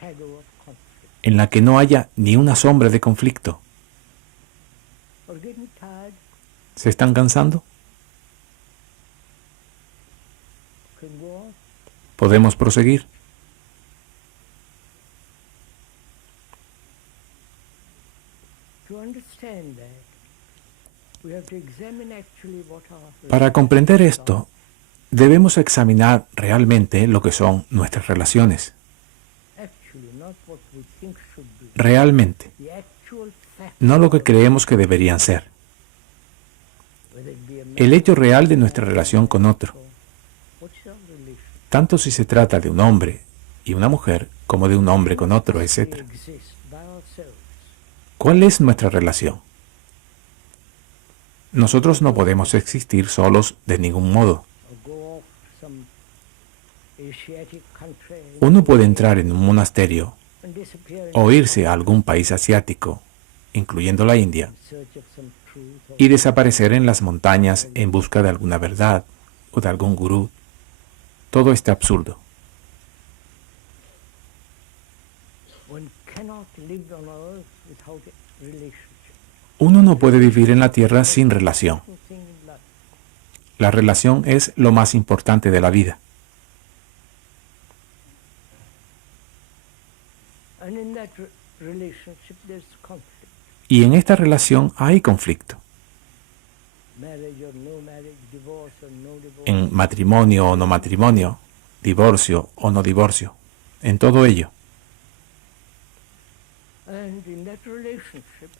shadow of conflict? en la que no haya ni una sombra de conflicto? Or getting tired? ¿Se están cansando? Can go on? ¿Podemos proseguir? To understand that, we have to examine actually what our Para comprender esto, debemos examinar realmente lo que son nuestras relaciones. actually not what we think should be, Realmente, the actual fact, no lo que creemos que deberían ser. whether it be a El hecho real de nuestra relación con otro, what's our relation? tanto si se trata de un hombre y una mujer, como de un hombre con otro, We etc. exist by ourselves. ¿Cuál es nuestra relación? Nosotros no podemos existir solos de ningún modo. Or go off to some Asiatic country Uno puede entrar en un monasterio and disappear in o irse a algún país asiático, incluyendo la India, search of some truth or y desaparecer en las montañas en busca de alguna verdad o de algún gurú. Todo este absurdo. one cannot live on earth without a relationship. Uno no puede vivir en la tierra sin relación. Thing in life. La relación es lo más importante de la vida. And in that relationship there's conflict. Y en esta relación hay conflicto. Marriage or no marriage, divorce or no divorce. En matrimonio o no matrimonio, divorcio o no divorcio, en todo ello. And in that relationship,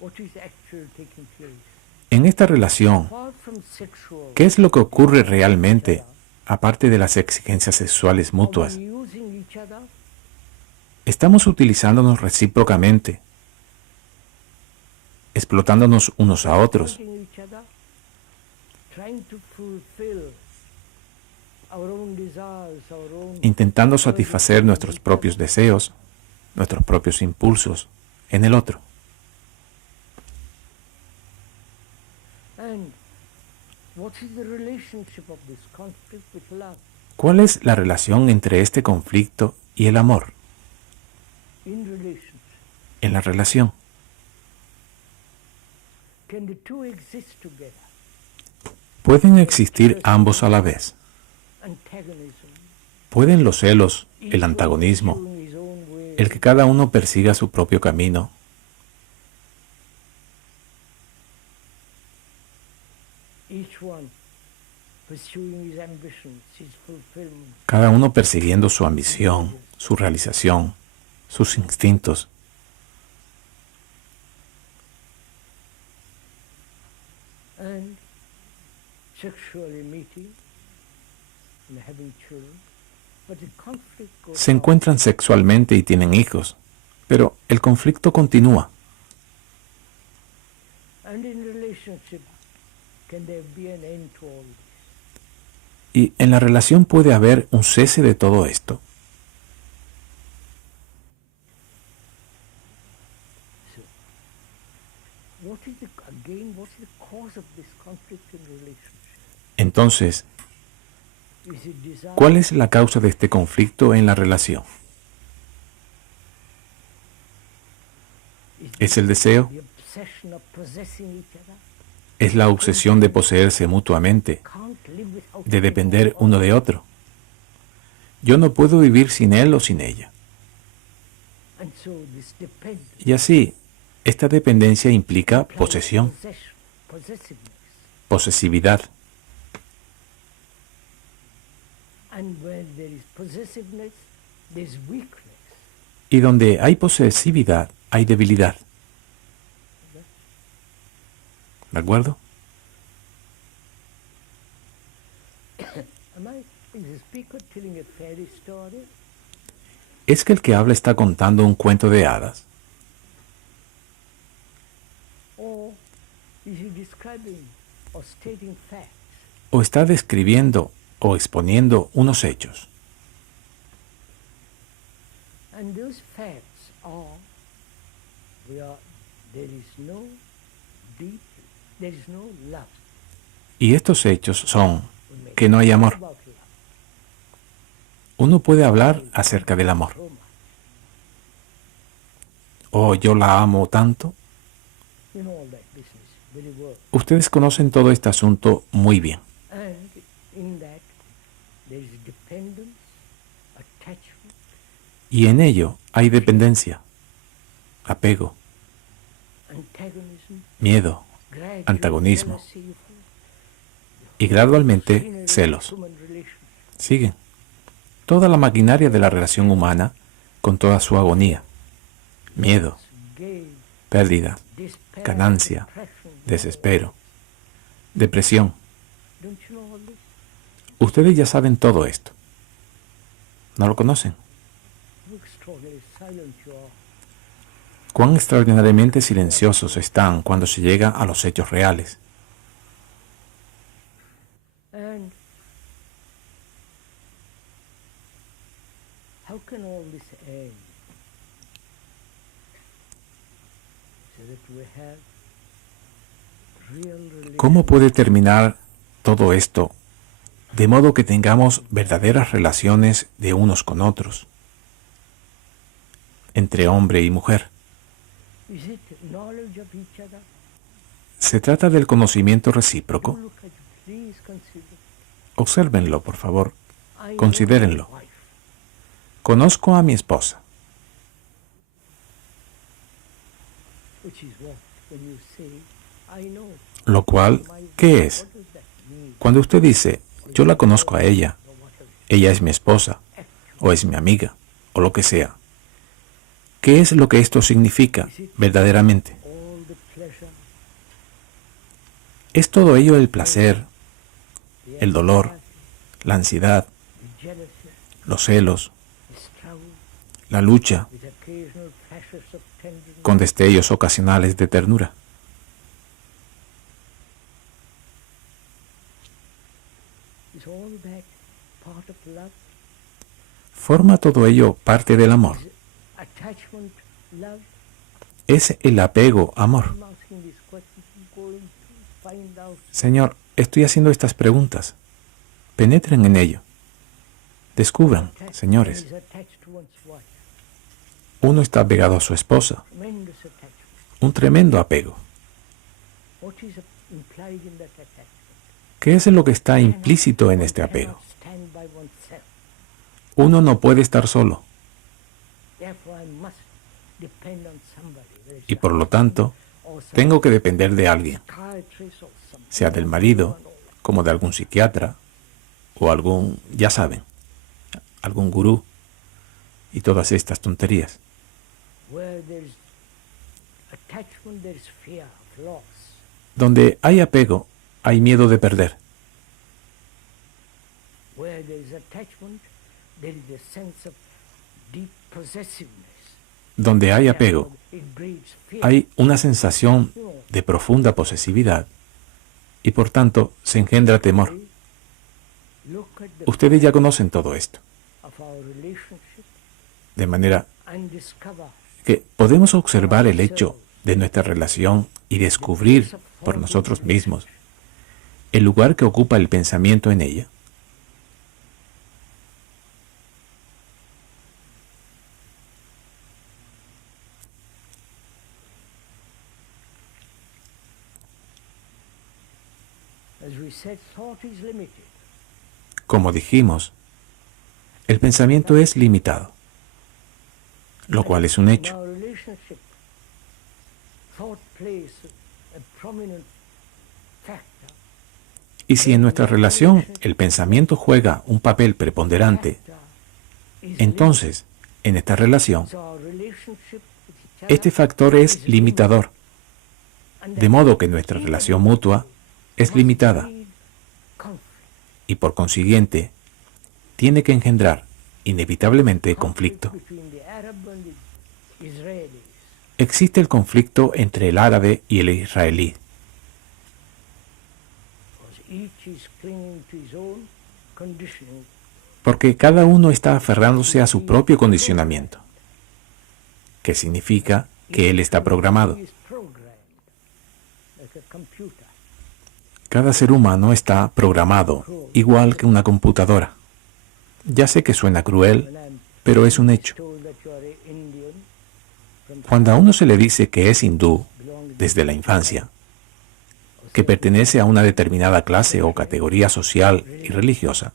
what is actually taking place? En esta relación, Apart from sexual, ¿qué es lo que ocurre realmente, aparte de las exigencias sexuales are mutuas? we using each other? Estamos utilizándonos recíprocamente, explotándonos unos a otros, Exploiting each other, trying to fulfill our own desires, our own intentando satisfacer nuestros propios deseos, nuestros propios impulsos en el otro. and what is the relationship of this conflict with love? ¿Cuál es la relación entre este conflicto y el amor In relationship, en la relación? can the two exist together? ¿Pueden existir ambos a la vez? Antagonism, ¿Pueden los celos, each el one antagonismo, pursuing his own way, el que cada uno persiga su propio camino, each one pursuing his ambitions, his fulfillment, cada uno persiguiendo su ambición, su realización, sus instintos? and sexually meeting and having children? But the conflict goes Se on. encuentran sexualmente y tienen hijos, pero el conflicto continúa. And in relationship, can there be an end to all this? Y en la relación puede haber un cese de todo esto. Entonces, ¿cuál es la causa de este conflicto en la relación? ¿Es el deseo? ¿Es la obsesión de poseerse mutuamente, de depender uno de otro? Yo no puedo vivir sin él o sin ella. Y así, esta dependencia implica posesión, posesividad. Y donde hay posesividad, hay debilidad. ¿De acuerdo? ¿Es que el que habla está contando un cuento de hadas? ¿O está describiendo o exponiendo unos hechos? Y estos hechos son que no hay amor. Uno puede hablar acerca del amor. Oh, yo la amo tanto. Ustedes conocen todo este asunto muy bien. Y en ello hay dependencia, apego, miedo, antagonismo y gradualmente celos. Siguen. Toda la maquinaria de la relación humana con toda su agonía, miedo, pérdida, ganancia, desespero, depresión. Ustedes ya saben todo esto. ¿No lo conocen? Cuán extraordinariamente silenciosos están cuando se llega a los hechos reales. ¿Cómo puede terminar todo esto de modo que tengamos verdaderas relaciones de unos con otros, entre hombre y mujer? ¿Se trata del conocimiento recíproco? Obsérvenlo, por favor. Considérenlo. Conozco a mi esposa. Lo cual, ¿qué es? Cuando usted dice, yo la conozco a ella, ella es mi esposa, o es mi amiga, o lo que sea. ¿Qué es lo que esto significa verdaderamente? ¿Es todo ello el placer, el dolor, la ansiedad, los celos, la lucha, con destellos ocasionales de ternura? ¿Forma todo ello parte del amor? ¿Es el apego amor? Señor, estoy haciendo estas preguntas. Penetren en ello. Descubran, señores. Uno está apegado a su esposa. Un tremendo apego. ¿Qué es lo que está implícito en este apego? Uno no puede estar solo. Y por lo tanto, tengo que depender de alguien, sea del marido, como de algún psiquiatra, o algún, ya saben, algún gurú, y todas estas tonterías. Donde hay apego, hay miedo de perder. Donde hay apego, hay una sensación de profunda posesividad y por tanto se engendra temor. look at the Ustedes ya conocen todo esto, of our relationship de manera and discover que podemos observar el hecho de nuestra relación y descubrir por nosotros mismos el lugar que ocupa el pensamiento en ella. as we said, thought is limited. Como dijimos, el pensamiento es limitado, lo cual es un In hecho. our relationship, thought plays a prominent factor. Y si en nuestra relación el pensamiento juega un papel preponderante, entonces, en esta relación, So our relationship with each other este factor es is limitador, and de modo que nuestra relación mutua es limitada breed conflict. y por consiguiente tiene que engendrar inevitablemente conflicto. Between the Arab and the Israelis. Existe el conflicto entre el árabe y el israelí, Because each is clinging to his own conditioning. porque cada uno está aferrándose a su propio condicionamiento, que significa que él está programado. He is programmed like a computer. Cada ser humano está programado igual que una computadora. Ya sé que suena cruel, When I'm pero es un hecho. told that you are an Indian from Cuando a uno se le dice que es hindú belonging desde la infancia, que pertenece a una determinada clase o categoría social y religiosa,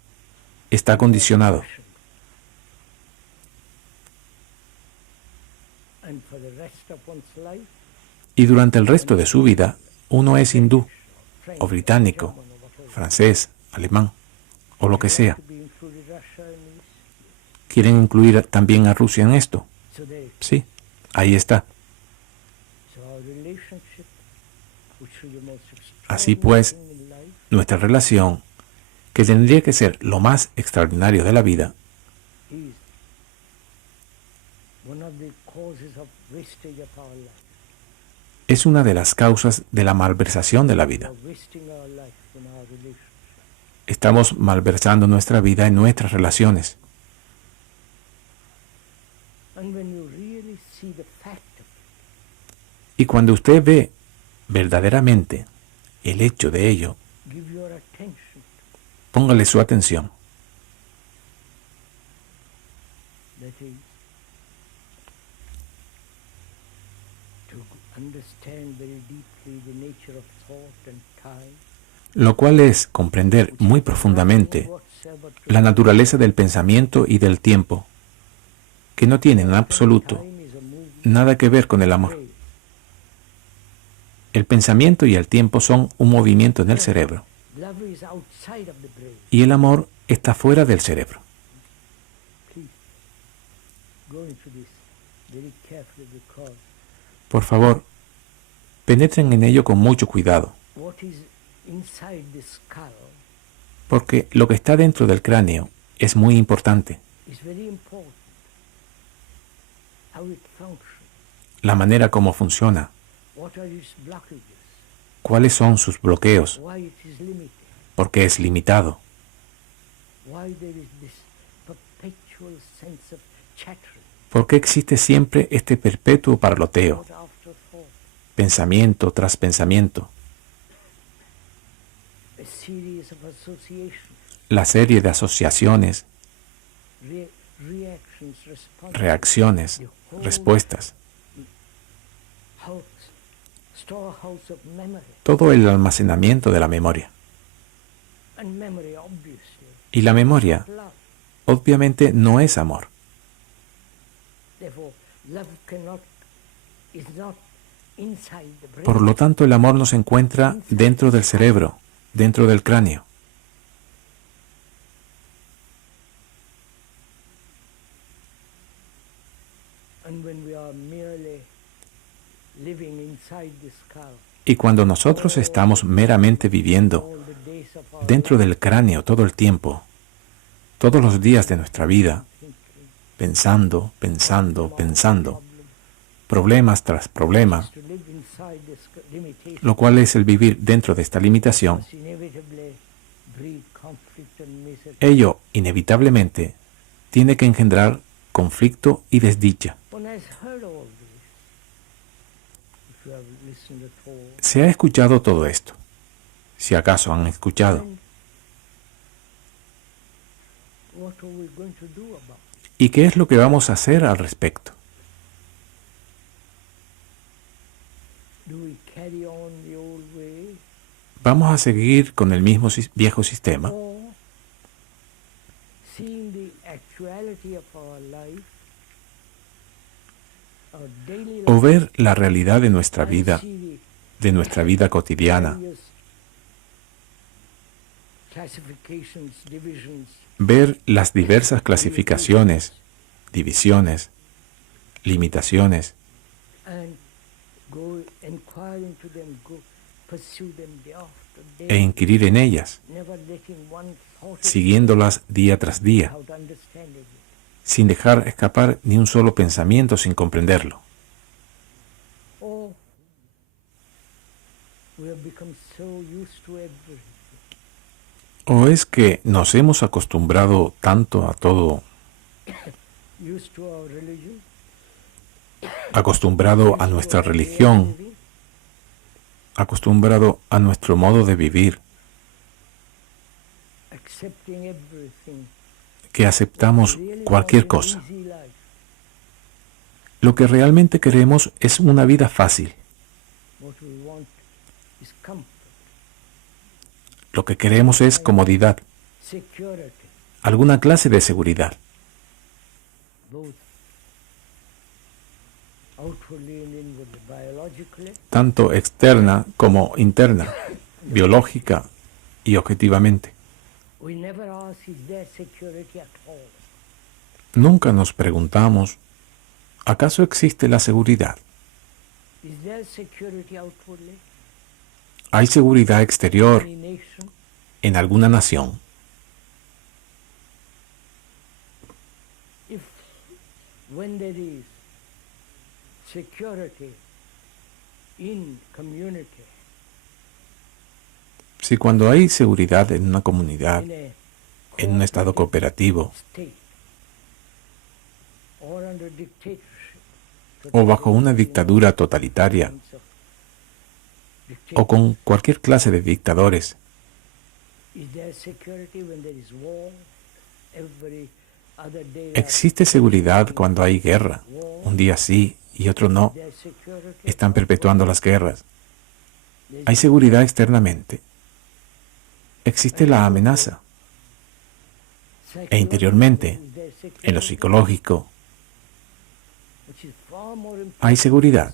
está condicionado. and for the rest of one's life, Y durante el resto de su vida, uno es hindú, French, o británico, German, or whatever, francés, alemán, o lo que sea. to be included Russia in this. ¿Quieren incluir también a Rusia en esto? So there. Sí, ahí está. So our relationship, which is the most Así extraordinary pues, thing in life, nuestra relación, que tendría que ser lo más extraordinario de la vida, is one of the causes of wastage of our life. es una de las causas de la malversación de la vida. We are wasting our life in our relationship. Estamos malversando nuestra vida en nuestras relaciones. And when you really see the fact of Y cuando usted ve verdaderamente el hecho de ello, it, give your attention. póngale su atención. That is, to understand very deeply the nature of thought and time. Lo cual es comprender muy profundamente Whatsoever to la naturaleza del pensamiento y del tiempo, que no tienen en absoluto time is a movement. nada que ver con el amor. El pensamiento y el tiempo son un movimiento en el cerebro, Love is outside of the brain. y el amor está fuera del cerebro. Please go into this very carefully because Por favor, penetren en ello con mucho cuidado, what is inside the skull porque lo que está dentro del cráneo es muy importante. is very important. How it functions, La manera como funciona, what are its blockages, cuáles son sus bloqueos, why it is limited, porque es limitado, why there is this perpetual sense of chattering, por qué existe siempre este perpetuo parloteo, thought after thought, pensamiento tras pensamiento, a series of associations, la serie de asociaciones, reactions, responses, reacciones, the whole respuestas, house, storehouse of memory. todo el almacenamiento de la memoria. And memory, obviously, Y la memoria, love. obviamente, no es amor. Therefore, love is not inside the brain. Por lo tanto, el amor no se encuentra dentro del cerebro, dentro del cráneo. And when we are merely living inside the skull, Y cuando nosotros estamos meramente viviendo all the days of our dentro life, del cráneo todo el tiempo, todos los días de nuestra vida, thinking, pensando, pensando, pensando, problem, problemas tras problema, is to live inside this limitation lo cual es el vivir dentro de esta limitación, must inevitably breed conflict and misery. Ello, inevitablemente, tiene que engendrar conflicto y desdicha. One has heard all this. If you have listened at all. Se ha escuchado todo esto, si acaso han escuchado. And what are we going to do about it? ¿Y qué es lo que vamos a hacer al respecto? Do we carry on the old way? ¿Vamos a seguir con el mismo viejo sistema? Or seeing the actuality of our life, our daily ¿O life, ver la realidad de nuestra and vida, see de nuestra vida cotidiana? various classifications, divisions, Ver las diversas clasificaciones, divisiones, limitaciones, and go inquire into them, go pursue them day after e day, inquirir en ellas, never letting one thought of siguiéndolas día tras día, without understanding it. sin dejar escapar ni un solo pensamiento sin comprenderlo. Or we have become so used to everything. ¿O es que nos hemos acostumbrado tanto a todo, Used to our religion, acostumbrado a nuestra religión, acostumbrado a nuestro modo de vivir, accepting everything, que aceptamos really cualquier want an cosa? easy life. Lo que realmente queremos es una vida fácil. What we want is comfort, Lo que queremos es comodidad, security, alguna clase de seguridad, both outwardly and inwardly, biologically, tanto externa como interna, biológica y objetivamente. we never ask, is there security at all? Nunca nos preguntamos, ¿acaso existe la seguridad? Is there security outwardly ¿Hay seguridad exterior in any nation? en alguna nación? If, when there is security in community, Si cuando hay seguridad en una comunidad, in a en un estado cooperativo state, or under dictatorship, o bajo una dictadura totalitaria o con cualquier clase de dictadores, is there security when there is war? Every other day ¿existe seguridad cuando hay guerra? Un día sí y otro no. there's security. Están perpetuando las guerras. ¿Hay seguridad externamente? Existe la amenaza. E interiormente, en lo psicológico, ¿hay seguridad?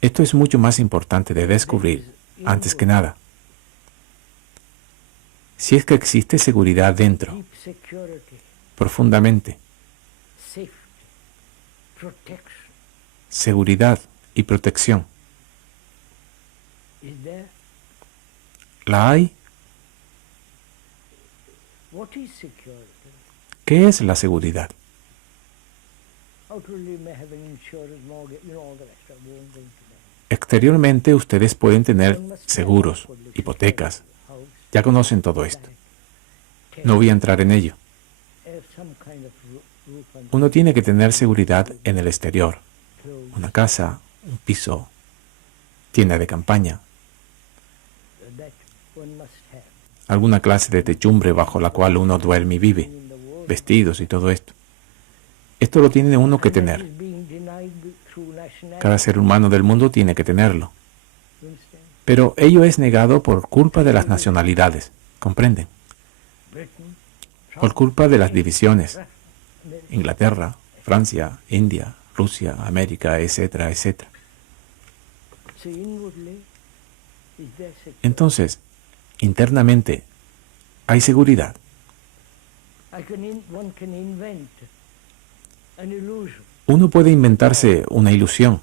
Esto es mucho más importante de descubrir, antes que nada. Si es que existe seguridad dentro, Deep security, profundamente, safety, protection. seguridad y protección, Is there? ¿la hay? What is security? ¿Qué es la seguridad? Outwardly may have an insurance, mortgage, all the rest. I won't go into that. Exteriormente ustedes pueden tener seguros, hipotecas. House, Ya conocen todo esto. No voy a entrar en ello. have some kind of roof on Uno tiene que tener seguridad en el exterior. clothes, Una casa, un piso, tienda de campaña, that one must have. alguna clase de techumbre bajo la cual uno duerme y vive, In the world, vestidos y todo esto. Esto lo tiene uno que and that tener. is being denied through nationality. Cada ser humano del mundo tiene que tenerlo. You understand? Pero ello es negado por culpa de las nacionalidades. ¿Comprenden? Britain, Por culpa de las divisiones. America, Inglaterra, Francia, India, Rusia, América, etcétera, etcétera. so inwardly, is there security? Entonces, internamente, ¿hay seguridad? One can invent an illusion. Uno puede inventarse una ilusión.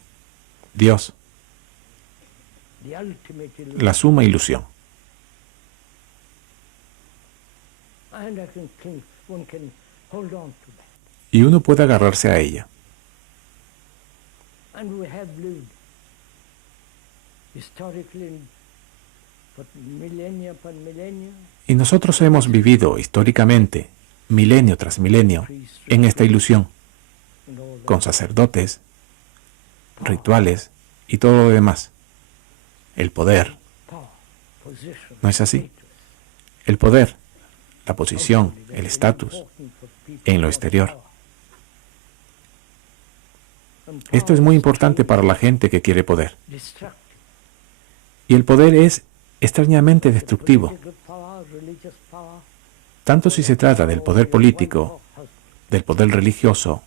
Dios, The ultimate illusion. la suma ilusión. And I can think one can hold on to that. Y uno puede agarrarse a ella. And we have lived historically and for millennia upon millennia, Y nosotros hemos vivido históricamente, milenio tras milenio, en esta ilusión, and all that con sacerdotes, rituales y todo lo demás. El poder, power, position, ¿no es así? status, El poder, la posición, outwardly, el very estatus important for people en lo who have exterior. power. And Esto es power muy is importante para la truly gente que quiere poder. destructive. Y el poder es extrañamente The destructivo, political power, religious power, tanto si se trata del poder or político, wife or husband, del poder religioso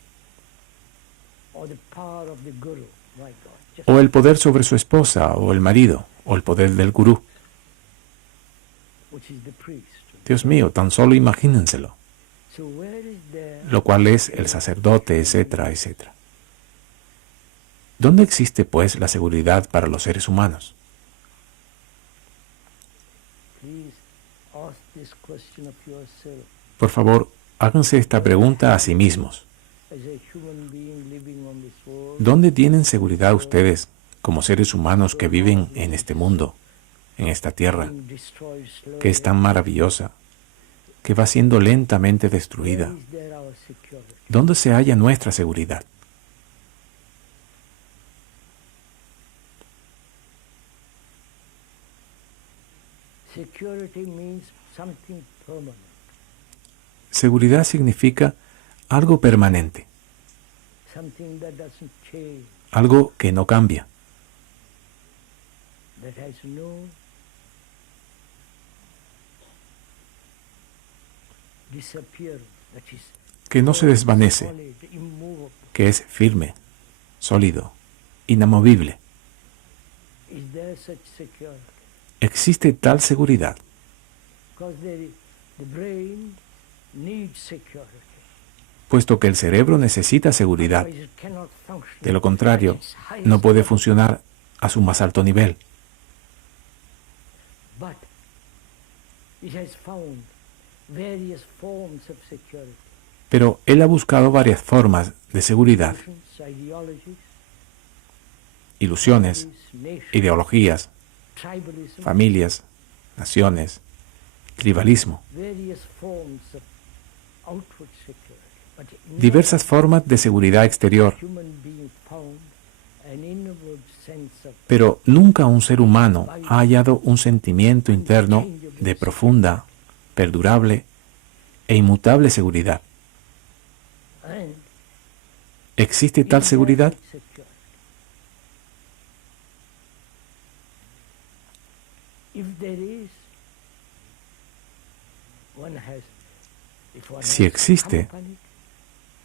or the power of the guru. My God, just o el poder sobre su esposa o el marido, o el poder del gurú. which is the priest. Dios mío, tan solo imagínenselo, So where is there lo cual es el sacerdote, etcétera, etcétera. ¿Dónde existe, pues, la seguridad para los seres humanos? Please ask this question of yourself Por favor, háganse esta pregunta a sí mismos. as a human being living on this world. ¿Dónde tienen seguridad ustedes, como seres humanos que viven en este mundo, en esta tierra, being destroyed slowly. que es tan maravillosa, que va siendo lentamente Where destruida? is there our security? ¿Dónde se halla nuestra seguridad? Security means something permanent. Seguridad significa algo permanente, Something that doesn't change, algo que no cambia, that has no disappearance, that is que no se desvanece, solid, immovable. que es firme, sólido, inamovible. Is there such security? ¿Existe tal seguridad? Because the brain needs security. Puesto que el cerebro necesita seguridad. Otherwise it cannot function De lo contrario, at its highest no puede level. funcionar a su más alto nivel. But it has found various forms of security. Pero él ha buscado varias formas de seguridad, Notions, ideologies, ilusiones, nations, ideologías, tribalism, familias, naciones, tribalismo, various forms of outward security. But diversas formas de seguridad exterior, human being found an inward sense of pero nunca un ser humano ha hallado un sentimiento interno de profunda, perdurable e inmutable seguridad. and ¿Existe tal is there seguridad? such security? If there is, one has, if one Si has existe, come upon it,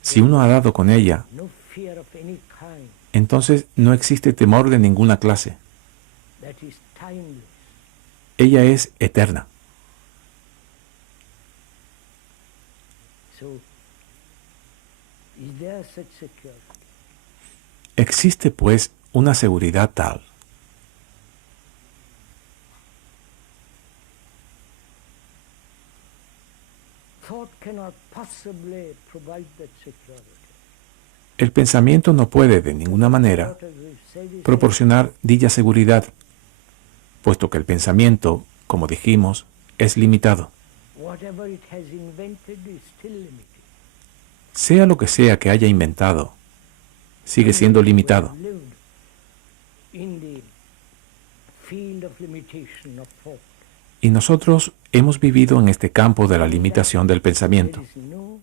Si uno ha dado con ella, no fear of any kind, entonces no existe temor de ninguna clase. that is timeless. Ella es eterna. So, is there such security? ¿Existe, pues, una seguridad tal? Thought cannot possibly provide that security. El pensamiento no puede, de ninguna manera, What as we've said is proporcionar dicha seguridad, puesto que el pensamiento, como dijimos, es limitado. that whatever it has invented is still limited. Sea lo que sea que haya inventado, sigue siendo limitado. We have lived in the field of limitation of thought. Y nosotros hemos vivido en este campo de la limitación del pensamiento. There is no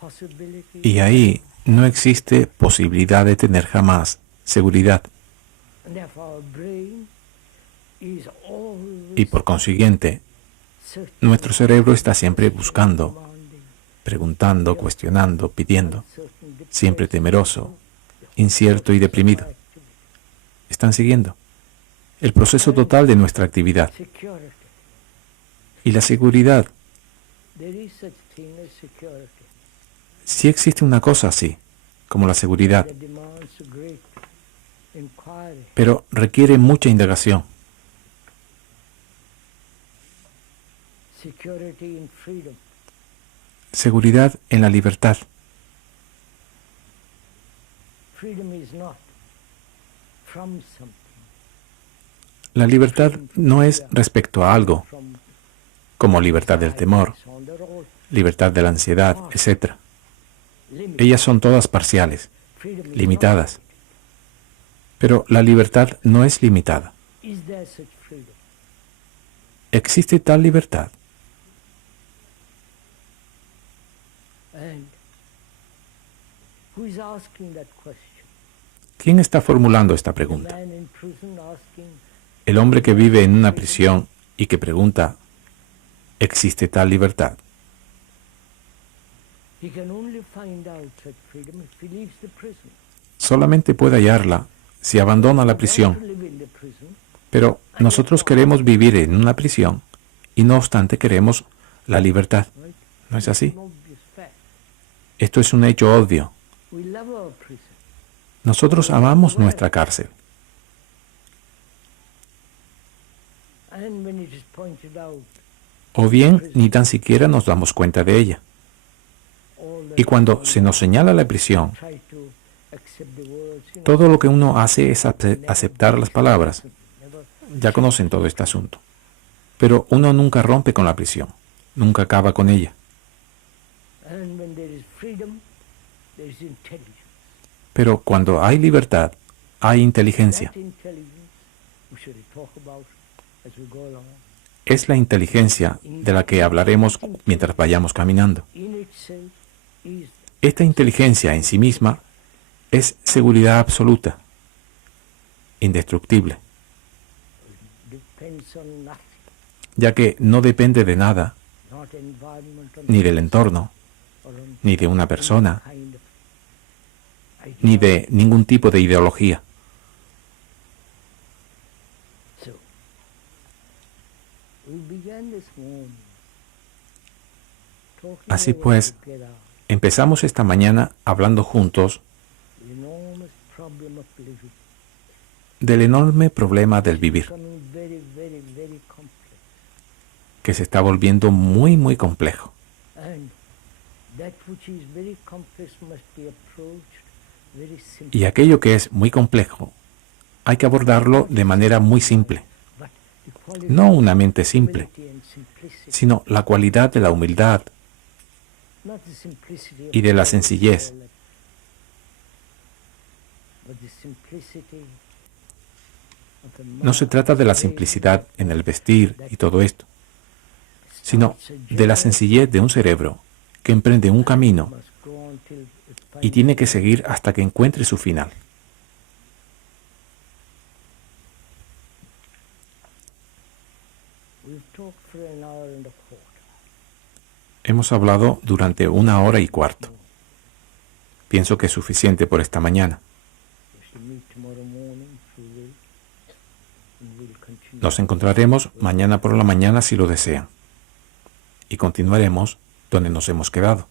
possibility Y ahí no existe posibilidad de tener jamás seguridad. and therefore our brain is always Y por consiguiente, searching, nuestro cerebro está siempre buscando, demanding, preguntando, cuestionando, pidiendo, uncertain, siempre depressed, temeroso, incierto y deprimido. ¿Están siguiendo? El proceso total de nuestra actividad. security. Y la seguridad, There is such thing as security sí existe una cosa así, como la seguridad, that demands a great inquiry. pero requiere mucha indagación. Security in freedom. Seguridad en la libertad. Freedom is not from something. La libertad no es respecto a algo, from como libertad del temor, on the road, libertad de la ansiedad, etc. limit. Ellas son todas parciales, Freedom is limitadas. Pero la libertad no es limitada. not. Is there such freedom? ¿Existe tal libertad? And who is asking that question? ¿Quién está formulando esta The pregunta? man in prison asking, El hombre que vive en una prisión y que pregunta, ¿existe tal libertad? he can only find out such freedom if he leaves the prison. Solamente puede hallarla si abandona la We want to prisión. live in the prison, Pero nosotros queremos vivir en una prisión y no obstante queremos la libertad. right? ¿No es así? An obvious fact. Esto es un hecho obvio. We love our prison. Nosotros amamos nuestra cárcel. And when it is pointed out, O bien ni tan siquiera nos damos cuenta de ella. all that Y cuando se nos señala la prisión, try to accept the words, todo lo que uno hace es aceptar las palabras. never. Ya conocen todo este asunto. Pero uno nunca rompe con la prisión, nunca acaba con ella. And when there is freedom, there is intelligence. Pero cuando hay libertad, hay inteligencia. That intelligence we should talk about as we go along. Es la inteligencia de la que hablaremos mientras vayamos caminando. In itself is Esta inteligencia en sí misma es seguridad absoluta, indestructible, depends on nothing, ya que no depende de nada, not environment or ni del entorno, or on ni de una persona, any kind of idea. ni de ningún tipo de ideología. So we began this morning talking Así about pues, together empezamos esta mañana hablando juntos the enormous problem of living, del enorme problema del vivir, becoming very, very, very complex. que se está volviendo muy, muy complejo. And that which is very complex must be approached very simply. Y aquello que es muy complejo, hay que abordarlo de manera muy simple. But the quality No of una mente simple, humility and simplicity, sino la cualidad de la humildad not the simplicity of y de la the sencillez. intellect, but the simplicity of the No se trata de la simplicidad en el vestir y todo esto, sino de la sencillez de un cerebro que emprende un camino must go on till it y finds tiene que seguir hasta que encuentre su final. We've talked for an hour and a quarter. Hemos hablado durante 1 hora y cuarto. Pienso que es suficiente por esta mañana. We shall meet tomorrow morning if you will, and we'll continue. Nos encontraremos mañana por la mañana si lo desean. Y continuaremos donde nos hemos quedado.